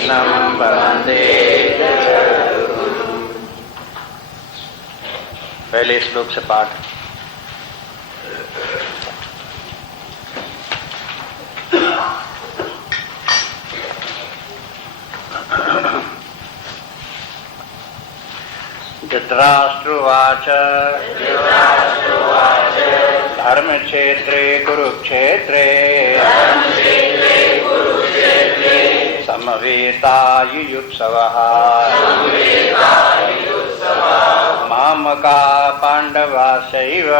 कृष्णं वन्दे जगद्गुरुम्। पहले श्लोक से पाठ। धृतराष्ट्रोवाच धर्मक्षेत्रे कुरुक्षेत्रे समवेतायुयुत्सवः मामका पाण्डवाश्चैव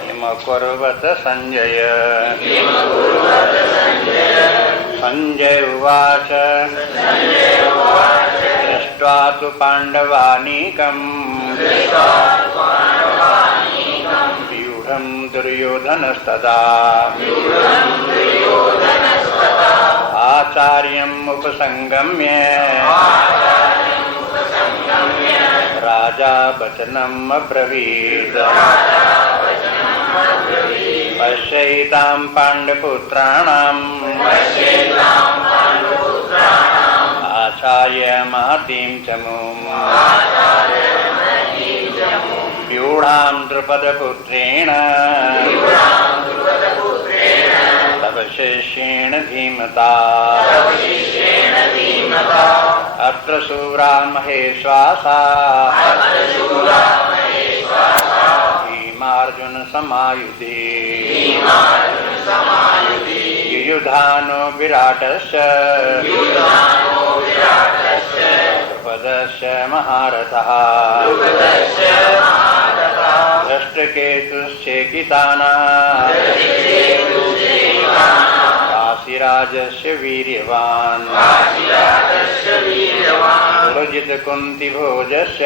किमकुर्वत सञ्जय। सञ्जय उवाच दृष्ट्वा तु पाण्डवानीकम् व्यूढं दुर्योधनस्तदा आचार्यम् उपसंगम्य राजा वचनम् अब्रवीत् पश्यैतां पाण्डुपुत्राणाम् आचार्य महतीं चमूम् व्यूढां द्रुपदपुत्रेण तव शिष्येण धीमता अत्र शूरा महेश्वासा भीमार्जुन समायुधि युयुधानो विराटस्य द्रुपदस्य महारथः धृष्टकेतुश्चेकितानः काशीराजस्य वीर्यवान् पुरजितकुन्तिभोजस्य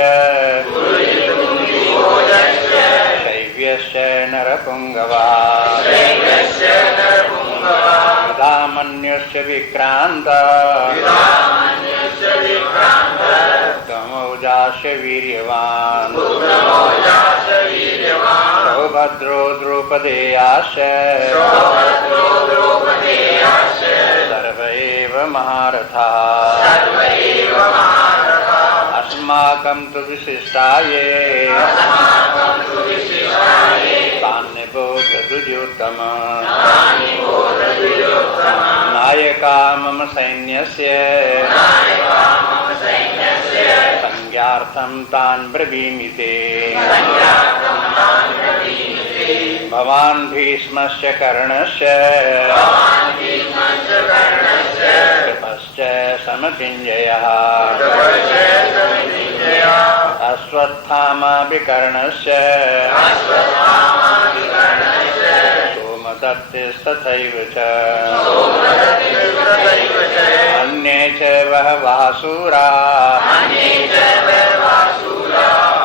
शैव्यस्य नरपुङ्गवः युधामन्युस्य विक्रान्त उत्तमौजास्य वीर्यवान् सौभद्रो द्रौपदेयाश्च सर्व एव महारथाः अस्माकं तु विशिष्टाये तान्निबोधदुर्योत्तम नायका मम सैन्यस्य संज्ञार्थं तान् ब्रवीमि ते। भवान् भीष्मस्य कर्णस्य कृपश्च समतिञ्जयः अश्वत्थामा विकर्णस्य सोमदत्तिस्तथैव च अन्ये च बहवः शूराः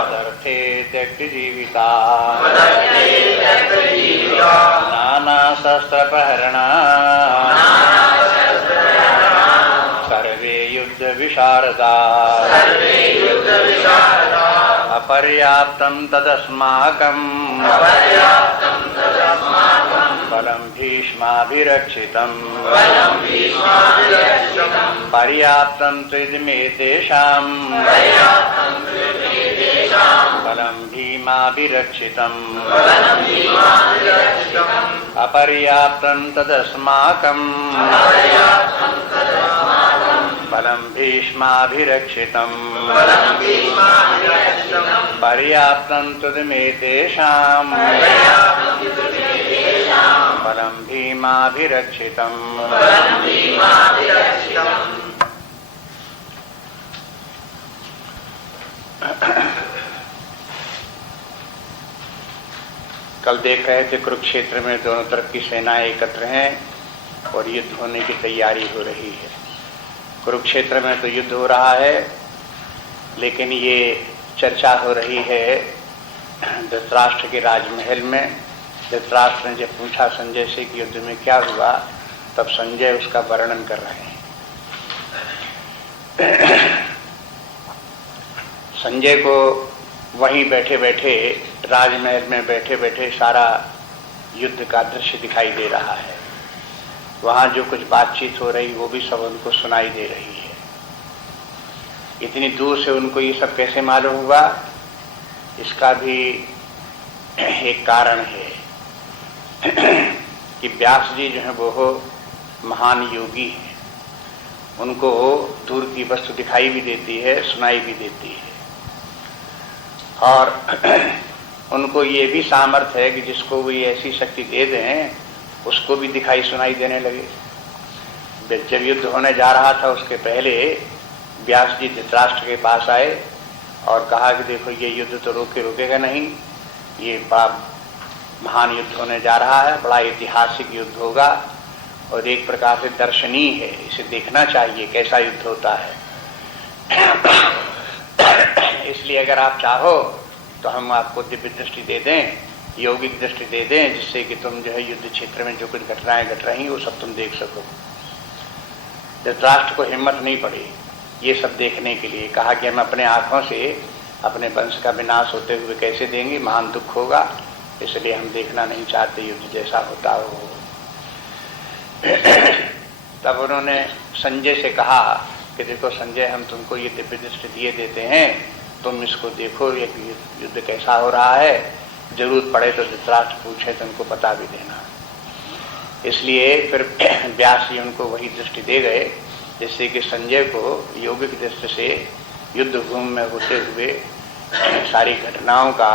तदर्थे त्यक्तजीविताः नानाशस्त्रप्रहरणाः सर्वे युद्धविशारदाः अपर्याप्तं तदस्माकं बलं भीष्माभिरक्षितं पर्याप्तं त्विदमेतेषां बलं भीमाभिरक्षितं अपर्याप्तं तदस्माकं बलं भीष्माभिरक्षितं पर्याप्तं त्वमेतेषां बलं भीमाभिरक्षितं। कल देख रहे थे कुरुक्षेत्र में दोनों तरफ की सेनाएं एकत्र हैं और युद्ध होने की तैयारी हो रही है। कुरुक्षेत्र में तो युद्ध हो रहा है, लेकिन ये चर्चा हो रही है धृतराष्ट्र के राजमहल में। धृतराष्ट्र ने जब पूछा संजय से कि युद्ध में क्या हुआ, तब संजय उसका वर्णन कर रहे हैं। संजय को वहीं बैठे बैठे, राजमहल में बैठे बैठे सारा युद्ध का दृश्य दिखाई दे रहा है। वहां जो कुछ बातचीत हो रही वो भी सब उनको सुनाई दे रही है। इतनी दूर से उनको ये सब कैसे मालूम हुआ, इसका भी एक कारण है कि व्यास जी जो है वो महान योगी है। उनको दूर की वस्तु दिखाई भी देती है, सुनाई भी देती है, और उनको ये भी सामर्थ्य है कि जिसको वो ऐसी शक्ति दे दें उसको भी दिखाई सुनाई देने लगे। जब युद्ध होने जा रहा था उसके पहले व्यास जी धृतराष्ट्र के पास आए और कहा कि देखो ये युद्ध तो रुकेगा नहीं, ये बड़ा महान युद्ध होने जा रहा है, बड़ा ऐतिहासिक युद्ध होगा और एक प्रकार से दर्शनीय है, इसे देखना चाहिए कैसा युद्ध होता है। इसलिए अगर आप चाहो तो हम आपको दिव्य दृष्टि दे दें, यौगिक दृष्टि दे दें, जिससे कि तुम जो है युद्ध क्षेत्र में जो कुछ घटनाएं घट रही वो सब तुम देख सको। धृतराष्ट्र को हिम्मत नहीं पड़ी ये सब देखने के लिए। कहा कि हम अपने आंखों से अपने वंश का विनाश होते हुए कैसे देंगे, महान दुख होगा, इसलिए हम देखना नहीं चाहते युद्ध जैसा होता हो। तब उन्होंने संजय से कहा कि देखो संजय, हम तुमको ये दिव्य दृष्टि दिए देते हैं, तुम इसको देखो ये युद्ध कैसा हो रहा है, जरूरत पड़े तो धृतराष्ट्र पूछे तो उनको बता भी देना। इसलिए फिर व्यास जी उनको वही दृष्टि दे गए जिससे कि संजय को यौगिक दृष्टि से युद्ध भूमि में होते हुए सारी घटनाओं का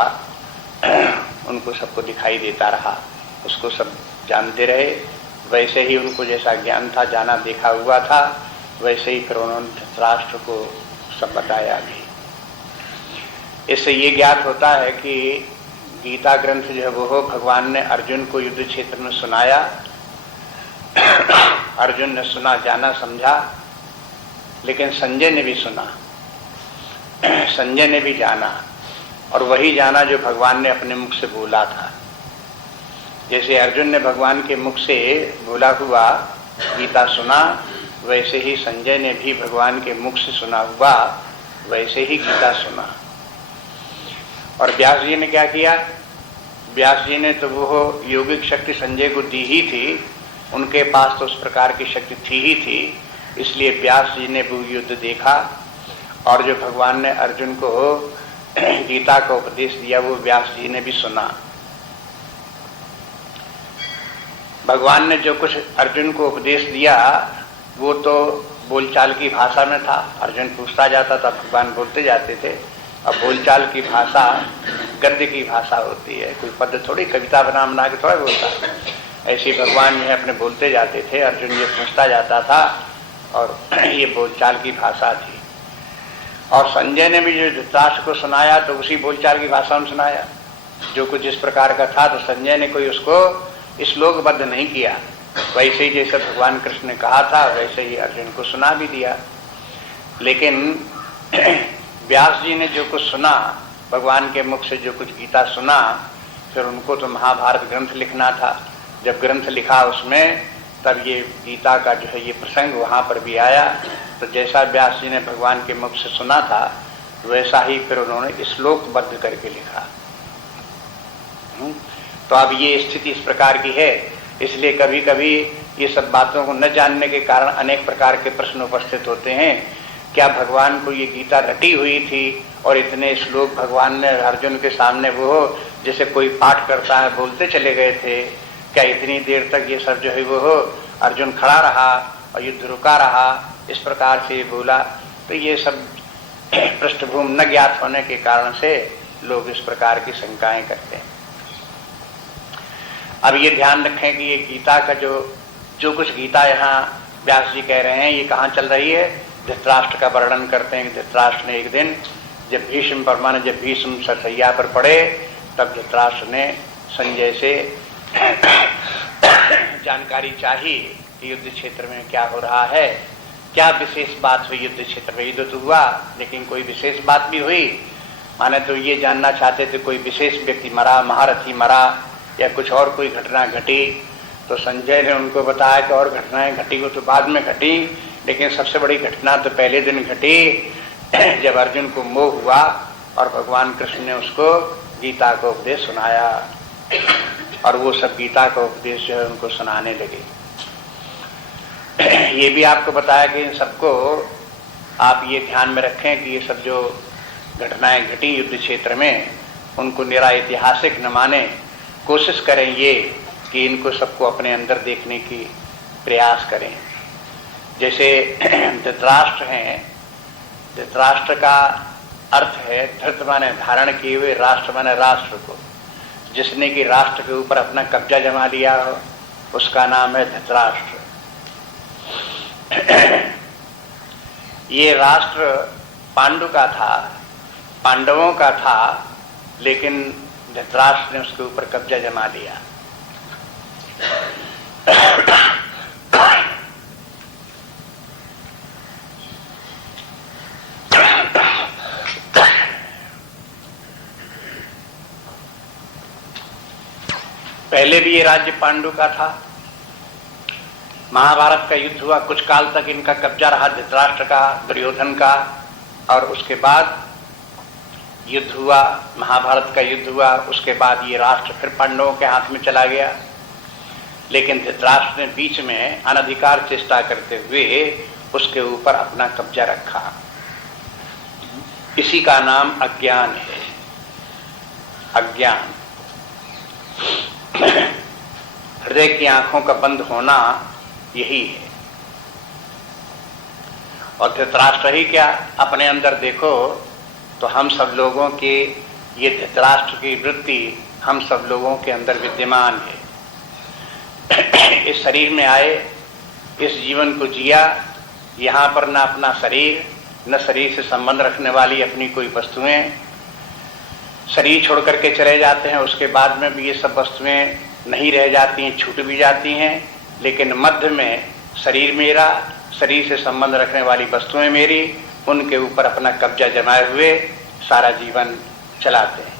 उनको सबको दिखाई देता रहा, उसको सब जानते रहे। वैसे ही उनको जैसा ज्ञान था, जाना देखा हुआ था, वैसे ही फिर उन्होंने धृतराष्ट्र को सब बताया भी। इससे ये ज्ञात होता है कि गीता ग्रंथ जो है वो भगवान ने अर्जुन को युद्ध क्षेत्र में सुनाया। अर्जुन ने सुना, जाना, समझा, लेकिन संजय ने भी सुना, संजय ने भी जाना, और वही जाना जो भगवान ने अपने मुख से बोला था। जैसे अर्जुन ने भगवान के मुख से बोला हुआ गीता सुना, वैसे ही संजय ने भी भगवान के मुख से सुना हुआ वैसे ही गीता सुना। और व्यास जी ने क्या किया, व्यास जी ने तो वो यौगिक शक्ति संजय को दी ही थी, उनके पास तो उस प्रकार की शक्ति थी ही थी, इसलिए व्यास जी ने वो युद्ध देखा और जो भगवान ने अर्जुन को गीता का उपदेश दिया वो व्यास जी ने भी सुना। भगवान ने जो कुछ अर्जुन को उपदेश दिया वो तो बोलचाल की भाषा में था। अर्जुन पूछता जाता था, भगवान बोलते जाते थे। अब बोलचाल की भाषा गद्य की भाषा होती है, कोई पद थोड़ी कविता बना के थोड़ा बोलता है। ऐसे भगवान जो है अपने बोलते जाते थे, अर्जुन ये पूछता जाता था और ये बोलचाल की भाषा थी। और संजय ने भी जो धृतराष्ट्र को सुनाया तो उसी बोलचाल की भाषा में सुनाया। जो कुछ इस प्रकार का था तो संजय ने कोई उसको श्लोकबद्ध नहीं किया, वैसे ही जैसे भगवान कृष्ण ने कहा था वैसे ही अर्जुन को सुना भी दिया। लेकिन व्यास जी ने जो कुछ सुना, भगवान के मुख से जो कुछ गीता सुना, फिर उनको तो महाभारत ग्रंथ लिखना था। जब ग्रंथ लिखा उसमें तब ये गीता का जो है ये प्रसंग वहाँ पर भी आया। तो जैसा व्यास जी ने भगवान के मुख से सुना था वैसा ही फिर उन्होंने श्लोकबद्ध करके लिखा। तो अब ये स्थिति इस प्रकार की है, इसलिए कभी कभी ये सब बातों को न जानने के कारण अनेक प्रकार के प्रश्न उपस्थित होते हैं। क्या भगवान को ये गीता रटी हुई थी और इतने श्लोक भगवान ने अर्जुन के सामने वो जैसे कोई पाठ करता है बोलते चले गए थे? क्या इतनी देर तक ये सब जो है वो अर्जुन खड़ा रहा और युद्ध रुका रहा, इस प्रकार से बोला? तो ये सब पृष्ठभूमि न ज्ञात होने के कारण से लोग इस प्रकार की शंकाएं करते हैं। अब ये ध्यान रखें कि ये गीता का जो कुछ गीता यहाँ व्यास जी कह रहे हैं ये कहाँ चल रही है? धृतराष्ट्र का वर्णन करते हैं। धृतराष्ट्र ने एक दिन जब भीष्म सरसैया पर पड़े तब धृतराष्ट्र ने संजय से जानकारी चाहिए कि युद्ध क्षेत्र में क्या हो रहा है, क्या विशेष बात हुई युद्ध क्षेत्र में। युद्ध तो हुआ लेकिन कोई विशेष बात भी हुई, माने तो ये जानना चाहते थे कोई विशेष व्यक्ति मरा, महारथी मरा या कुछ और कोई घटना घटी। तो संजय ने उनको बताया कि और घटनाएं घटी वो तो बाद में घटी, लेकिन सबसे बड़ी घटना तो पहले दिन घटी जब अर्जुन को मोह हुआ और भगवान कृष्ण ने उसको गीता का उपदेश सुनाया और वो सब गीता का उपदेश जो है उनको सुनाने लगे। ये भी आपको बताया कि इन सबको आप ये ध्यान में रखें कि ये सब जो घटनाएं घटी युद्ध क्षेत्र में उनको निरा ऐतिहासिक न माने, कोशिश करें ये कि इनको सबको अपने अंदर देखने की प्रयास करें। जैसे धृतराष्ट्र हैं, धृतराष्ट्र का अर्थ है धृत माने धारण किए हुए, राष्ट्र माने राष्ट्र को। जिसने कि राष्ट्र के ऊपर अपना कब्जा जमा लिया हो उसका नाम है धृतराष्ट्र। ये राष्ट्र पांडु का था, पांडवों का था, लेकिन धृतराष्ट्र ने उसके ऊपर कब्जा जमा लिया। पहले भी ये राज्य पांडु का था। महाभारत का युद्ध हुआ, कुछ काल तक इनका कब्जा रहा धृतराष्ट्र का, दुर्योधन का, और उसके बाद युद्ध हुआ, महाभारत का युद्ध हुआ। उसके बाद ये राष्ट्र फिर पांडवों के हाथ में चला गया। लेकिन धृतराष्ट्र ने बीच में अनधिकार चेष्टा करते हुए उसके ऊपर अपना कब्जा रखा। इसी का नाम अज्ञान है, अज्ञान। हृदय की आंखों का बंद होना यही है। और धृतराष्ट्र ही क्या, अपने अंदर देखो तो हम सब लोगों के, ये धृतराष्ट्र की वृत्ति हम सब लोगों के अंदर विद्यमान है। इस शरीर में आए, इस जीवन को जिया, यहाँ पर न अपना शरीर, न शरीर से संबंध रखने वाली अपनी कोई वस्तुएं, शरीर छोड़ करके चले जाते हैं। उसके बाद में भी ये सब वस्तुएं नहीं रह जाती हैं, छूट भी जाती हैं, लेकिन मध्य में शरीर मेरा, शरीर से संबंध रखने वाली वस्तुएं मेरी, उनके ऊपर अपना कब्जा जमाए हुए सारा जीवन चलाते हैं।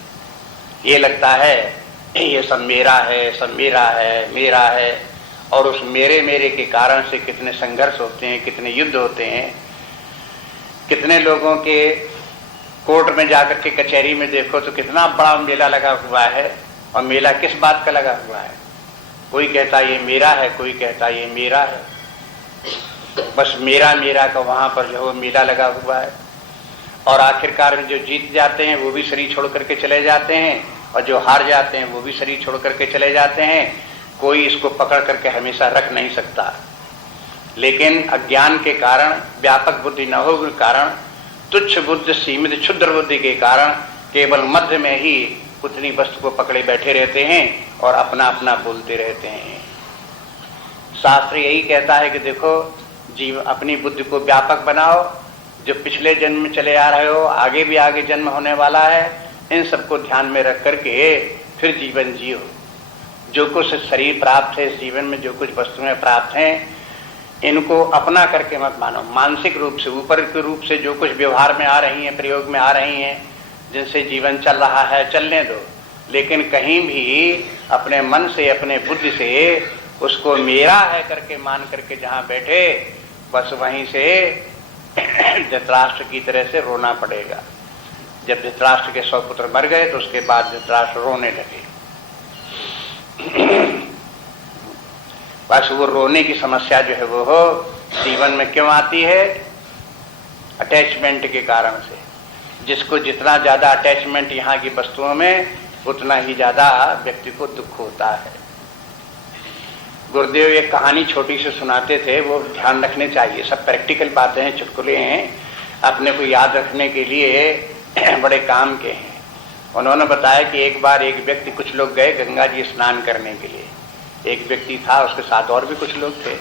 ये लगता है ये सब मेरा है, सब मेरा है, मेरा है। और उस मेरे मेरे के कारण से कितने संघर्ष होते हैं, कितने युद्ध होते हैं। कितने लोगों के कोर्ट में जाकर के कचहरी में देखो तो कितना बड़ा मेला लगा हुआ है। और मेला किस बात का लगा हुआ है? कोई कहता ये मेरा है, कोई कहता ये मेरा है। बस मेरा मेरा का वहां पर जो मेला लगा हुआ है। और आखिरकार में जो जीत जाते हैं वो भी शरीर छोड़ करके चले जाते हैं, और जो हार जाते हैं वो भी शरीर छोड़ करके चले जाते हैं। कोई इसको पकड़ करके हमेशा रख नहीं सकता। लेकिन अज्ञान के कारण, व्यापक बुद्धि न होने के कारण, तुच्छ बुद्धि, सीमित क्षुद्र बुद्धि के कारण केवल मध्य में ही उतनी वस्तु को पकड़े बैठे रहते हैं और अपना अपना बोलते रहते हैं। शास्त्र यही कहता है कि देखो जीव अपनी बुद्धि को व्यापक बनाओ। जो पिछले जन्म में चले आ रहे हो, आगे भी आगे जन्म होने वाला है, इन सबको ध्यान में रख करके फिर जीवन जियो। जो कुछ शरीर प्राप्त है इस जीवन में, जो कुछ वस्तुएं प्राप्त हैं, इनको अपना करके मत मानो। मानसिक रूप से, ऊपर के रूप से जो कुछ व्यवहार में आ रही हैं, प्रयोग में आ रही हैं, जिनसे जीवन चल रहा है, चलने दो। लेकिन कहीं भी अपने मन से, अपने बुद्धि से उसको मेरा है करके मान करके जहाँ बैठे, बस वहीं से धृतराष्ट्र की तरह से रोना पड़ेगा। जब धृतराष्ट्र के 100 पुत्र मर गए तो उसके बाद धृतराष्ट्र रोने लगे। बस वो रोने की समस्या जो है वो जीवन में क्यों आती है? अटैचमेंट के कारण से। जिसको जितना ज्यादा अटैचमेंट यहाँ की वस्तुओं में, उतना ही ज्यादा व्यक्ति को दुख होता है। गुरुदेव एक कहानी छोटी से सुनाते थे, वो ध्यान रखने चाहिए। सब प्रैक्टिकल बातें हैं, चुटकुले हैं, अपने को याद रखने के लिए बड़े काम के हैं। उन्होंने बताया कि एक बार एक व्यक्ति, कुछ लोग गए गंगा जी स्नान करने के लिए। एक व्यक्ति था, उसके साथ और भी कुछ लोग थे।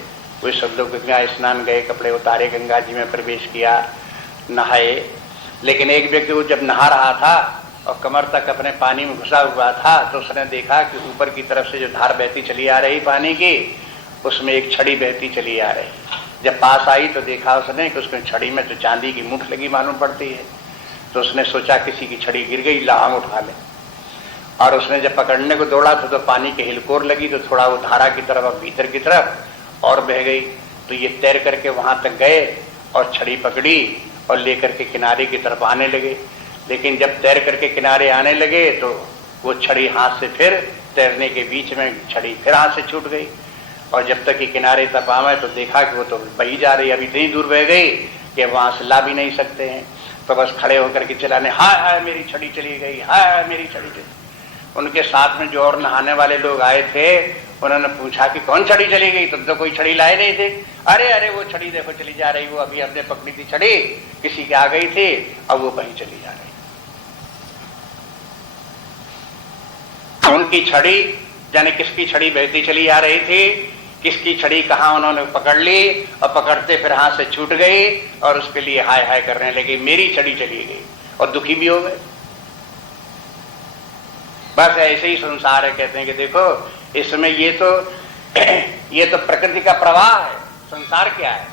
वे सब लोग गंगा स्नान गए, कपड़े उतारे, गंगा जी में प्रवेश किया, नहाए। लेकिन एक व्यक्ति वो जब नहा रहा था और कमर तक अपने पानी में घुसा हुआ था, तो उसने देखा कि ऊपर की तरफ से जो धार बहती चली आ रही पानी की, उसमें एक छड़ी बहती चली आ रही। जब पास आई तो देखा उसने कि उसमें छड़ी में तो चांदी की मूठ लगी मालूम पड़ती है। तो उसने सोचा किसी की छड़ी गिर गई, ला हम उठा ले। और उसने जब पकड़ने को दौड़ा तो पानी की हिलकोर लगी, तो थोड़ा वो धारा की तरफ और भीतर की तरफ और बह गई। तो ये तैर करके वहां तक गए और छड़ी पकड़ी और लेकर के किनारे की तरफ आने लगे। लेकिन जब तैर करके किनारे आने लगे तो वो छड़ी हाथ से, फिर तैरने के बीच में छड़ी फिर हाथ से छूट गई। और जब तक कि किनारे तक आवे तो देखा कि वो तो बही जा रही, अभी इतनी दूर बह गई कि वहां से ला भी नहीं सकते हैं। तो बस खड़े होकर के चिल्लाने, हाय हाय मेरी छड़ी चली गई, हाय हाय मेरी छड़ी चली। उनके साथ में जो और नहाने वाले लोग आए थे, उन्होंने पूछा कि कौन छड़ी चली गई, तुम तो कोई छड़ी लाए नहीं थे। अरे अरे वो छड़ी देखो चली जा रही, वो अभी हमने पकड़ी थी छड़ी, किसी के आ गई थी, अब वो वहीं चली जा रही। उनकी छड़ी जाने किसकी छड़ी बहती चली आ रही थी, किसकी छड़ी कहां उन्होंने पकड़ ली, और पकड़ते फिर हाथ से छूट गई और उसके लिए हाय हाय करने लगे, मेरी छड़ी चली गई, और दुखी भी हो गए। बस ऐसे ही संसार है। कहते हैं कि देखो इसमें ये तो प्रकृति का प्रवाह है। संसार क्या है?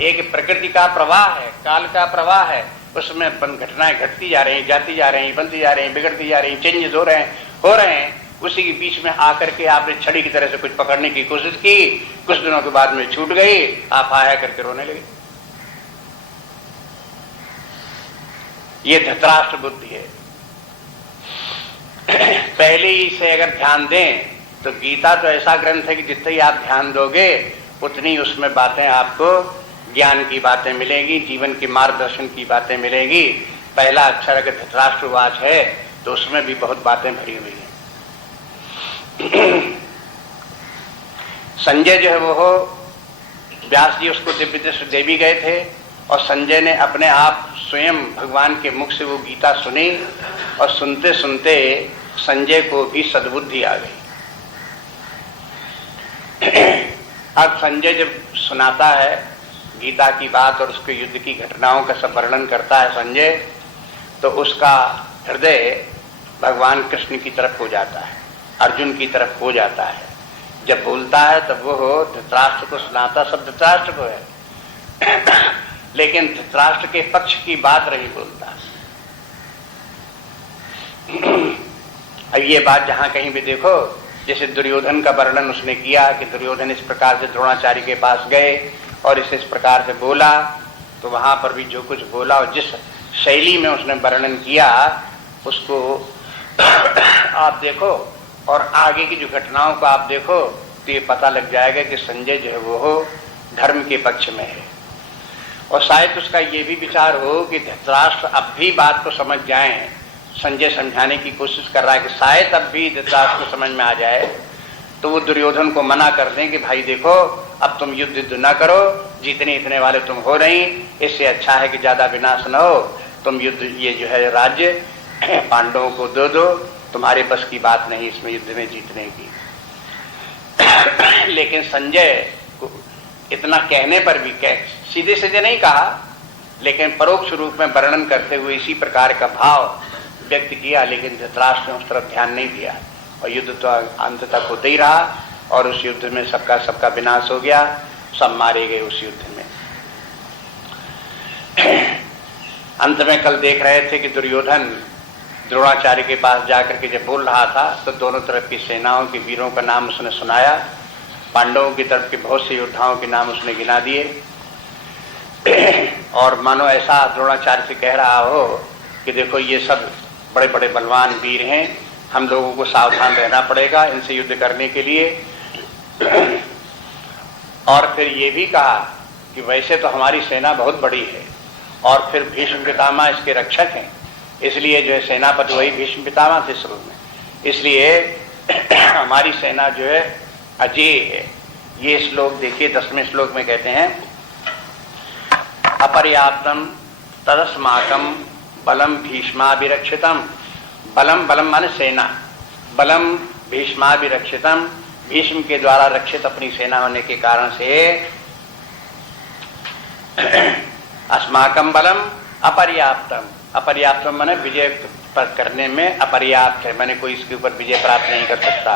एक प्रकृति का प्रवाह है, काल का प्रवाह है, उसमें घटनाएं घटती जा रही, जाती जा रही, बनती जा रही, बिगड़ती जा रही, चेंजेस हो रहे हैं। उसी के बीच में आकर के आपने छड़ी की तरह से कुछ पकड़ने की कोशिश की, कुछ दिनों के बाद में छूट गई, आप आया करके रोने लगे। ये धृतराष्ट्र बुद्धि है। पहले ही से अगर ध्यान दें तो गीता तो ऐसा ग्रंथ है कि जितने ही आप ध्यान दोगे उतनी उसमें बातें आपको ज्ञान की बातें मिलेगी, जीवन की मार्गदर्शन की बातें मिलेगी। पहला अक्षर अगर धृतराष्ट्रवाच है तो उसमें भी बहुत बातें भरी हुई हैं। संजय जो है वो व्यास जी उसको दिव्य दृष्टि दे भी गए थे, और संजय ने अपने आप स्वयं भगवान के मुख से वो गीता सुनी, और सुनते सुनते संजय को भी सद्बुद्धि आ गई। अब संजय जब सुनाता है गीता की बात और उसके युद्ध की घटनाओं का सब वर्णन करता है संजय, तो उसका हृदय भगवान कृष्ण की तरफ हो जाता है, अर्जुन की तरफ हो जाता है। जब बोलता है तब वो धृतराष्ट्र को सुनाता, सब धृतराष्ट्र को है, लेकिन धृतराष्ट्र के पक्ष की बात नहीं बोलता। अब ये बात जहां कहीं भी देखो, जैसे दुर्योधन का वर्णन उसने किया कि दुर्योधन इस प्रकार से द्रोणाचार्य के पास गए और इस प्रकार से बोला, तो वहां पर भी जो कुछ बोला और जिस शैली में उसने वर्णन किया उसको आप देखो, और आगे की जो घटनाओं को आप देखो तो ये पता लग जाएगा कि संजय जो है वो धर्म के पक्ष में है। और शायद उसका ये भी विचार हो कि धृतराष्ट्र अब भी बात को समझ जाएं। संजय समझाने की कोशिश कर रहा है कि शायद अब भी धृतराष्ट्र को समझ में आ जाए, तो वो दुर्योधन को मना कर दें कि भाई देखो अब तुम युद्ध न करो, जीतने इतने वाले तुम हो नहीं, इससे अच्छा है कि ज्यादा विनाश न हो, तुम युद्ध ये जो है राज्य पांडवों को दे दो, तुम्हारे बस की बात नहीं इसमें युद्ध में जीतने की। लेकिन संजय को इतना कहने पर भी सीधे सीधे नहीं कहा, लेकिन परोक्ष रूप में वर्णन करते हुए इसी प्रकार का भाव व्यक्त किया, लेकिन धृतराष्ट्र ने उस तरफ ध्यान नहीं दिया और युद्ध तो अंत तक होते ही रहा, और उस युद्ध में सबका विनाश हो गया, सब मारे गए उस युद्ध में। अंत में कल देख रहे थे कि दुर्योधन द्रोणाचार्य के पास जाकर के जब बोल रहा था तो दोनों तरफ की सेनाओं के वीरों का नाम उसने सुनाया, पांडवों की तरफ के बहुत से योद्धाओं के नाम उसने गिना दिए, और मानो ऐसा द्रोणाचार्य से कह रहा हो कि देखो ये सब बड़े बड़े बलवान वीर हैं, हम लोगों को सावधान रहना पड़ेगा इनसे युद्ध करने के लिए। और फिर ये भी कहा कि वैसे तो हमारी सेना बहुत बड़ी है, और फिर भीष्म पितामह इसके रक्षक हैं, इसलिए जो है सेनापति वही भीष्म पितामह थे शुरू में, इसलिए हमारी सेना जो है अजेय है। ये श्लोक देखिए 10वें श्लोक में कहते हैं, अपर्याप्तम तदस्माकम बलम भीष्माभिरक्षितम। बलम बलम माने सेना, बलम भीष्माभिरक्षितम, भीष्म के द्वारा रक्षित अपनी सेना होने के कारण से अस्माकम बलम अपर्याप्तम। अपर्याप्तम माने विजय पर करने में अपर्याप्त है, माने कोई इसके ऊपर विजय प्राप्त नहीं कर सकता,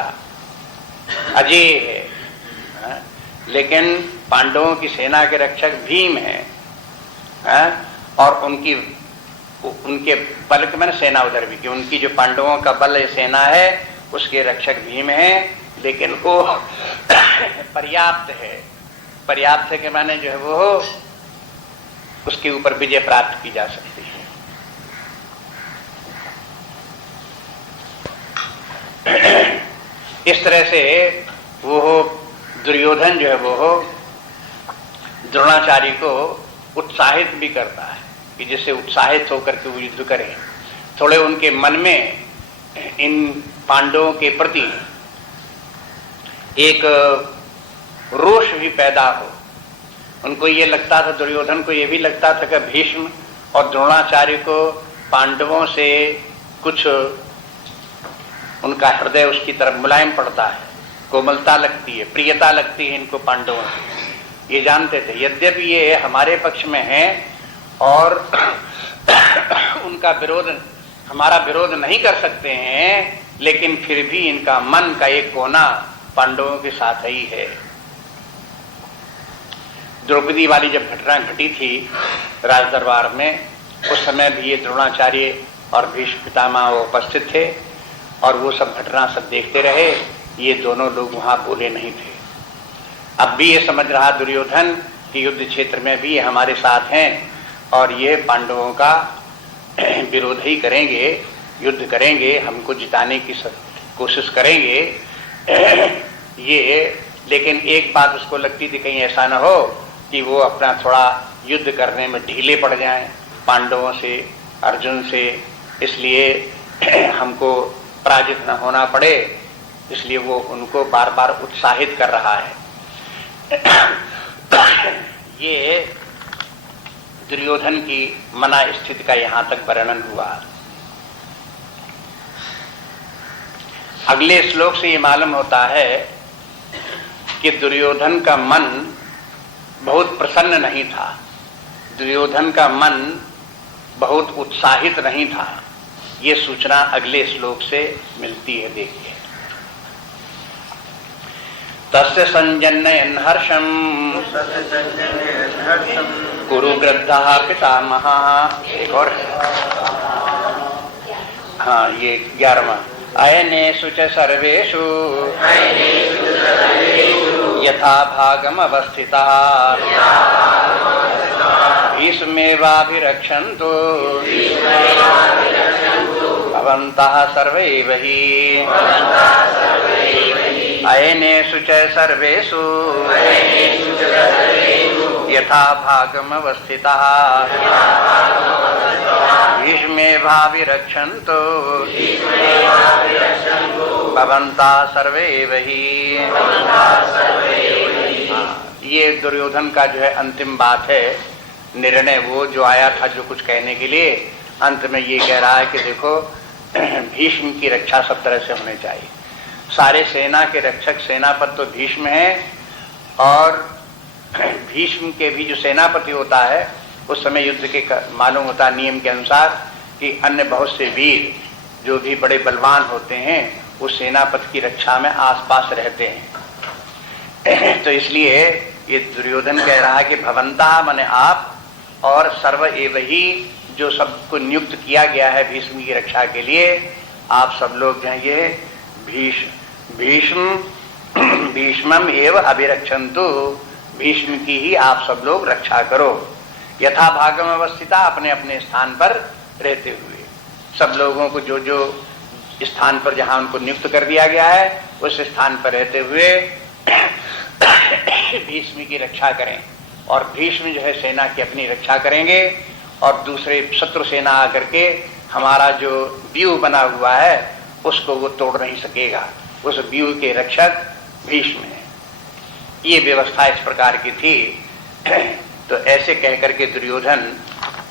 अजेय है। लेकिन पांडवों की सेना के रक्षक भीम है, और उनके बल के मैंने सेना उधर भी कि उनकी जो पांडवों का बल सेना है उसके रक्षक भीम है, लेकिन वो पर्याप्त है। पर्याप्त है कि माने जो है वो उसके ऊपर विजय प्राप्त की जा सकती है। इस तरह से वो दुर्योधन जो है वो द्रोणाचार्य को उत्साहित भी करता है कि जिससे उत्साहित होकर के वो युद्ध करें, थोड़े उनके मन में इन पांडवों के प्रति एक रोष भी पैदा हो। उनको ये लगता था, दुर्योधन को ये भी लगता था कि भीष्म और द्रोणाचार्य को पांडवों से कुछ उनका हृदय उसकी तरफ मुलायम पड़ता है, कोमलता लगती है, प्रियता लगती है इनको पांडवों से, ये जानते थे। यद्यपि ये हमारे पक्ष में हैं और उनका विरोध, हमारा विरोध नहीं कर सकते हैं, लेकिन फिर भी इनका मन का एक कोना पांडवों के साथ ही है। द्रौपदी वाली जब घटना घटी थी राज दरबार में, उस समय भी ये द्रोणाचार्य और भीष्म पितामह उपस्थित थे और वो सब घटना सब देखते रहे। ये दोनों लोग वहां बोले नहीं थे। अब भी ये समझ रहा दुर्योधन कि युद्ध क्षेत्र में भी ये हमारे साथ हैं और ये पांडवों का विरोध ही करेंगे, युद्ध करेंगे, हमको जिताने की कोशिश करेंगे ये। लेकिन एक बात उसको लगती थी, कहीं ऐसा न हो कि वो अपना थोड़ा युद्ध करने में ढीले पड़ जाएं पांडवों से, अर्जुन से, इसलिए हमको पराजित न होना पड़े, इसलिए वो उनको बार बार उत्साहित कर रहा है। ये दुर्योधन की मना स्थिति का यहां तक वर्णन हुआ। अगले श्लोक से ये मालूम होता है कि दुर्योधन का मन बहुत प्रसन्न नहीं था, दुर्योधन का मन बहुत उत्साहित नहीं था। ये सूचना अगले श्लोक से मिलती है, देखिए। तस्य संजन्यन् हर्षं कुरु वृद्धः पितामहः। एक और, हाँ, ये 11वां। अयनेषु च सर्वेषु यथा भागम अवस्थितः भीष्मेवाभिरक्षन्तु भवन्तः सर्वैव हि। अयनेषु च सर्वेषु यथा भागम अवस्थितः भीष्मेवाभिरक्षन्तु भवन्तः सर्वैव हि। ये दुर्योधन का जो है अंतिम बात है, निर्णय वो जो आया था जो कुछ कहने के लिए, अंत में ये कह रहा है कि देखो भीष्म की रक्षा सब तरह से होनी चाहिए। सारे सेना के रक्षक सेनापति तो भीष्म है, और भीष्म के भी जो सेनापति होता है उस समय युद्ध के मालूम होता नियम के अनुसार कि अन्य बहुत से वीर जो भी बड़े बलवान होते हैं उस सेनापति की रक्षा में आसपास रहते हैं। तो इसलिए ये दुर्योधन कह रहा है कि भवंता माने आप, और सर्व एव ही जो सबको नियुक्त किया गया है भीष्म की रक्षा के लिए, आप सब लोग हैं ये भीष्मम एव अभिरक्षन्तु, भीष्म की ही आप सब लोग रक्षा करो। यथा भागम अवस्थिता, अपने अपने स्थान पर रहते हुए, सब लोगों को जो जो स्थान पर जहां उनको नियुक्त कर दिया गया है उस स्थान पर रहते हुए भीष्म की रक्षा करें। और भीष्म जो है सेना की अपनी रक्षा करेंगे, और दूसरे शत्रु सेना आकर के हमारा जो व्यूह बना हुआ है उसको वो तोड़ नहीं सकेगा। उस व्यूह के रक्षक भीष्म है। ये व्यवस्था इस प्रकार की थी। तो ऐसे कहकर के दुर्योधन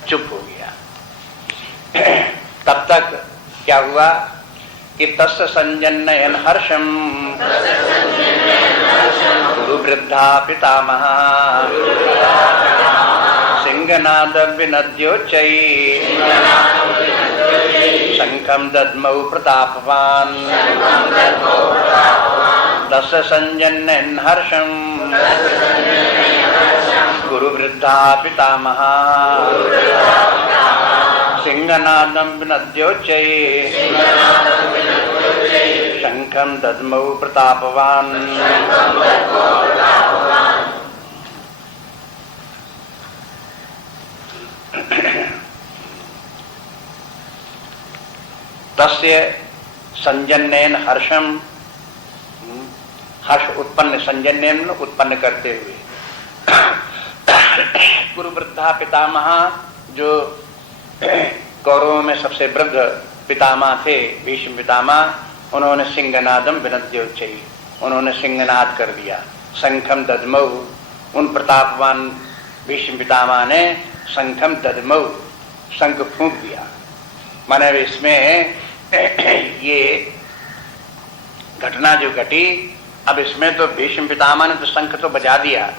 चुप हो गया। तब तक क्या हुआ कि तस्य संजन्यन् हर्षं कुरु वृद्धा पितामह सिंहनाद विनद्योच्चै शंखं दद्मौ प्रतापवान्। तस्य संजन्यन् हर्षं कुरु वृद्धा पितामह सिंहनादं विनद्योच्चै शंखं दद्मौ प्रतापवान्। तस्य संजन्येन हर्षम, हर्ष उत्पन्न, संजन्य उत्पन्न करते हुए कुरु वृद्धा पितामह, जो कौरवों में सबसे वृद्ध पितामह थे, भीष्म पितामह, उन्होंने सिंहनादम विनद्योच्चैः, उन्होंने सिंहनाद कर दिया। शंखम दधमौ, उन प्रतापवान भीष्म पितामह ने शंखम दधमौ, शंख फूंक दिया। माने इसमें ये घटना जो घटी, अब इसमें तो भीष्म पितामह ने तो शंख तो बजा दिया,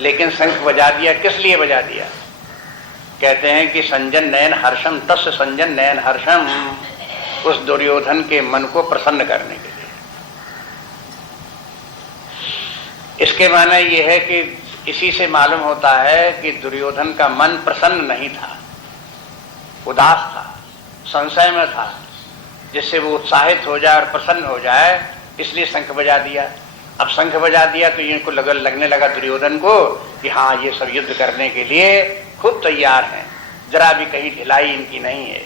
लेकिन शंख बजा दिया किस लिए बजा दिया? कहते हैं कि संजन नयन हर्षम, तस् संजन नयन हर्षम, उस दुर्योधन के मन को प्रसन्न करने के लिए। इसके माने ये है कि इसी से मालूम होता है कि दुर्योधन का मन प्रसन्न नहीं था, उदास था, संशय में था, जिससे वो उत्साहित हो जाए और प्रसन्न हो जाए, इसलिए शंख बजा दिया। अब शंख बजा दिया तो इनको लगने लगा दुर्योधन को कि हाँ, ये सब युद्ध करने के लिए खूब तैयार हैं, जरा भी कहीं ढिलाई इनकी नहीं है।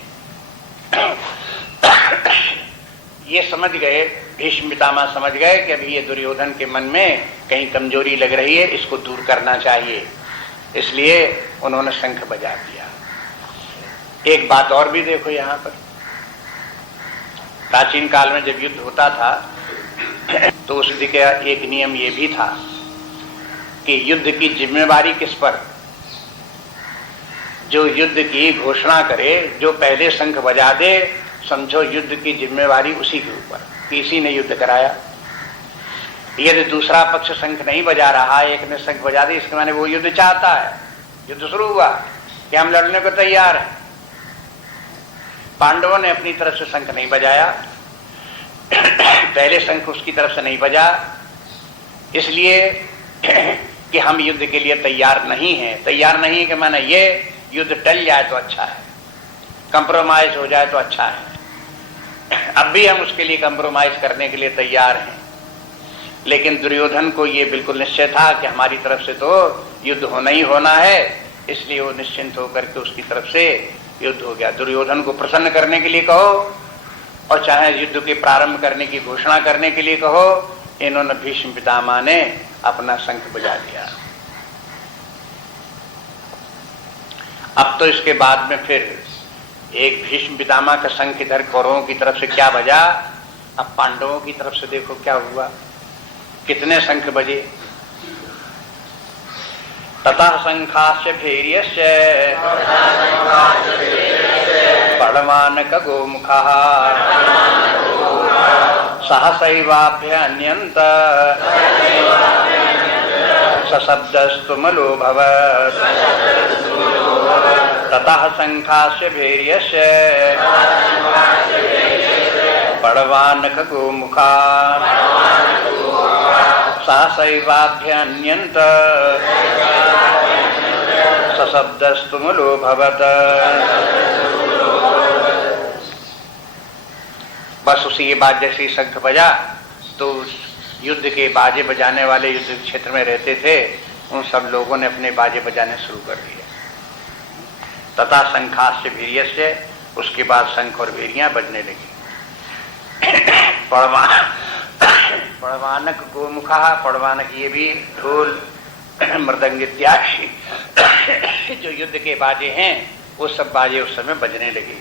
ये समझ गए, भीष्म पितामह समझ गए कि अभी ये दुर्योधन के मन में कहीं कमजोरी लग रही है, इसको दूर करना चाहिए, इसलिए उन्होंने शंख बजा दिया। एक बात और भी देखो यहाँ पर, प्राचीन काल में जब युद्ध होता था तो उस युद्ध का एक नियम ये भी था कि युद्ध की जिम्मेवारी किस पर? जो युद्ध की घोषणा करे, जो पहले शंख बजा दे, समझो युद्ध की जिम्मेवारी उसी के ऊपर, किसी ने युद्ध कराया। यदि दूसरा पक्ष शंख नहीं बजा रहा, एक ने शंख बजा दी, इसके माने वो युद्ध चाहता है, युद्ध शुरू हुआ कि हम लड़ने को तैयार हैं। पांडवों ने अपनी तरफ से शंख नहीं बजाया, पहले शंख उसकी तरफ से नहीं बजा, इसलिए कि हम युद्ध के लिए तैयार नहीं हैं। तैयार नहीं कि माने ये युद्ध टल जाए तो अच्छा है, कंप्रोमाइज हो जाए तो अच्छा है। अब भी हम उसके लिए कंप्रोमाइज करने के लिए तैयार हैं, लेकिन दुर्योधन को ये बिल्कुल निश्चय था कि हमारी तरफ से तो युद्ध होना ही होना है, इसलिए वो निश्चिंत होकर के उसकी तरफ से युद्ध हो गया। दुर्योधन को प्रसन्न करने के लिए कहो और चाहे युद्ध के प्रारंभ करने की घोषणा करने के लिए कहो, इन्होंने भीष्म पितामह ने अपना शंख बजा दिया। अब तो इसके बाद में फिर एक भीष्म पितामह का शंख इधर कौरवों की तरफ से क्या बजा, अब पांडवों की तरफ से देखो क्या हुआ, कितने शंख बजे। ततः शंखास्य भैर्यस्य पड़मानक गोमुखः सहसैवाभ्यन्यन्त सशब्दस्तुमलोऽभवत्। ततः शंखास्य भैर्यस्य पड़वानक गोमुखा सहसैवाभ्यन्यन्त सशब्दस्तुमलोऽभवत्। बस उसी के बाद जैसे ही शंख बजा तो युद्ध के बाजे बजाने वाले युद्ध क्षेत्र में रहते थे, उन सब लोगों ने अपने बाजे बजाने शुरू कर दिए। तथा शंखास्य भीर्यस्य, उसके बाद शंख और भीरियां बजने लगी। पड़वानक गोमुखा, पड़वानक ये भी ढोल मृदंग इत्यादि जो युद्ध के बाजे हैं वो सब बाजे उस समय बजने लगे।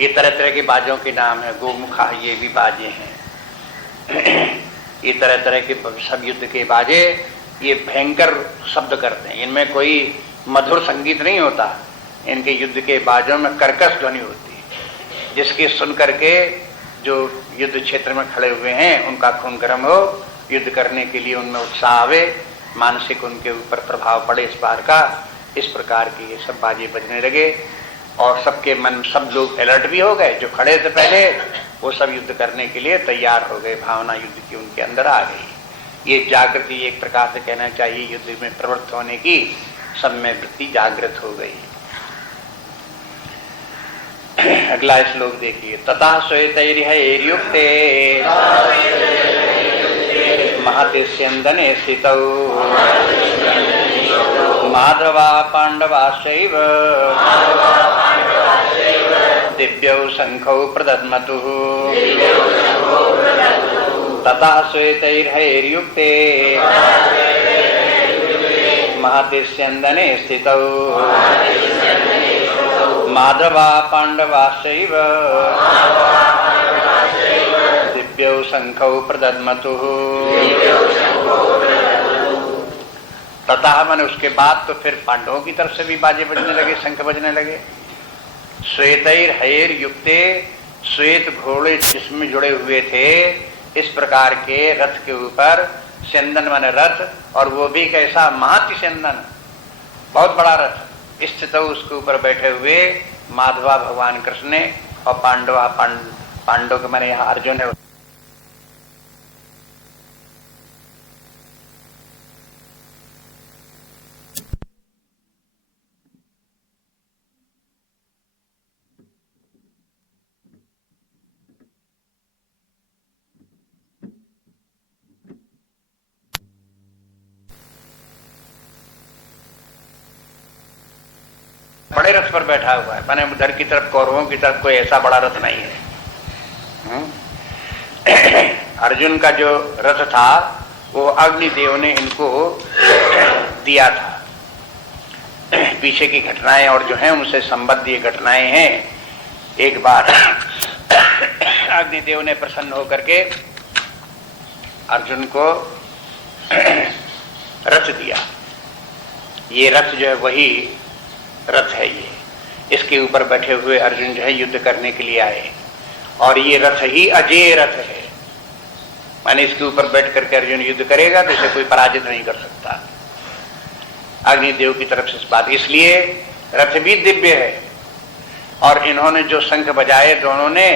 ये तरह तरह के बाजों के नाम है, गोमुखा ये भी बाजे हैं। ये तरह तरह के सब युद्ध के बाजे, ये भयंकर शब्द करते हैं, इनमें कोई मधुर संगीत नहीं होता, इनके युद्ध के बाजों में कर्कश ध्वनि होती है, जिसकी सुन करके जो युद्ध क्षेत्र में खड़े हुए हैं उनका खून गर्म हो, युद्ध करने के लिए उनमें उत्साह आवे, मानसिक उनके ऊपर प्रभाव पड़े इस बार का। इस प्रकार के ये सब बाजे बजने लगे और सबके मन, सब लोग अलर्ट भी हो गए, जो खड़े थे पहले वो सब युद्ध करने के लिए तैयार हो गए, भावना युद्ध की उनके अंदर आ गई। ये जागृति एक प्रकार से कहना चाहिए, युद्ध में प्रवृत्त होने की सब में वृत्ति जागृत हो गई। अगला श्लोक देखिए। ततः श्वेतैर्युक्ते महते स्यन्दने स्थितौ माधवा पांडवाश्चैव दिव्यौ शंखौ प्रदद्मतुः ततः श्वेतैर्हयैर्युक्ते महति स्यन्दने स्थितौ माधवा पाण्डवाश्चैव दिव्यौ शंखौ प्रदद्मतुः। ततः मन उसके बाद तो फिर पांडवों की तरफ से भी बाजे बजने लगे, शंख बजने लगे। श्वेतैर्हयैर् युक्ते, श्वेत घोड़े जिसमें जुड़े हुए थे, इस प्रकार के रथ के ऊपर, चंदन मन रथ, और वो भी कैसा, महति चंदन, बहुत बड़ा रथ, स्थित उसके ऊपर बैठे हुए माधवा भगवान कृष्ण ने, और पांडव के माने यहाँ अर्जुन है। बड़े रथ पर बैठा हुआ है, माने उधर की तरफ कौरवों की तरफ कोई ऐसा बड़ा रथ नहीं है। अर्जुन का जो रथ था वो अग्निदेव ने इनको दिया था। पीछे की घटनाएं और जो हैं उनसे संबद्ध ये घटनाएं हैं। एक बार अग्निदेव ने प्रसन्न होकर के अर्जुन को रथ दिया। ये रथ जो है वही रथ है, ये इसके ऊपर बैठे हुए अर्जुन जो है युद्ध करने के लिए आए, और ये रथ ही अजेय रथ है, माने इसके ऊपर बैठ करके अर्जुन युद्ध करेगा तो इसे कोई पराजित नहीं कर सकता। अग्निदेव की तरफ से इस बात, इसलिए रथ भी दिव्य है। और इन्होंने जो शंख बजाए दोनों ने,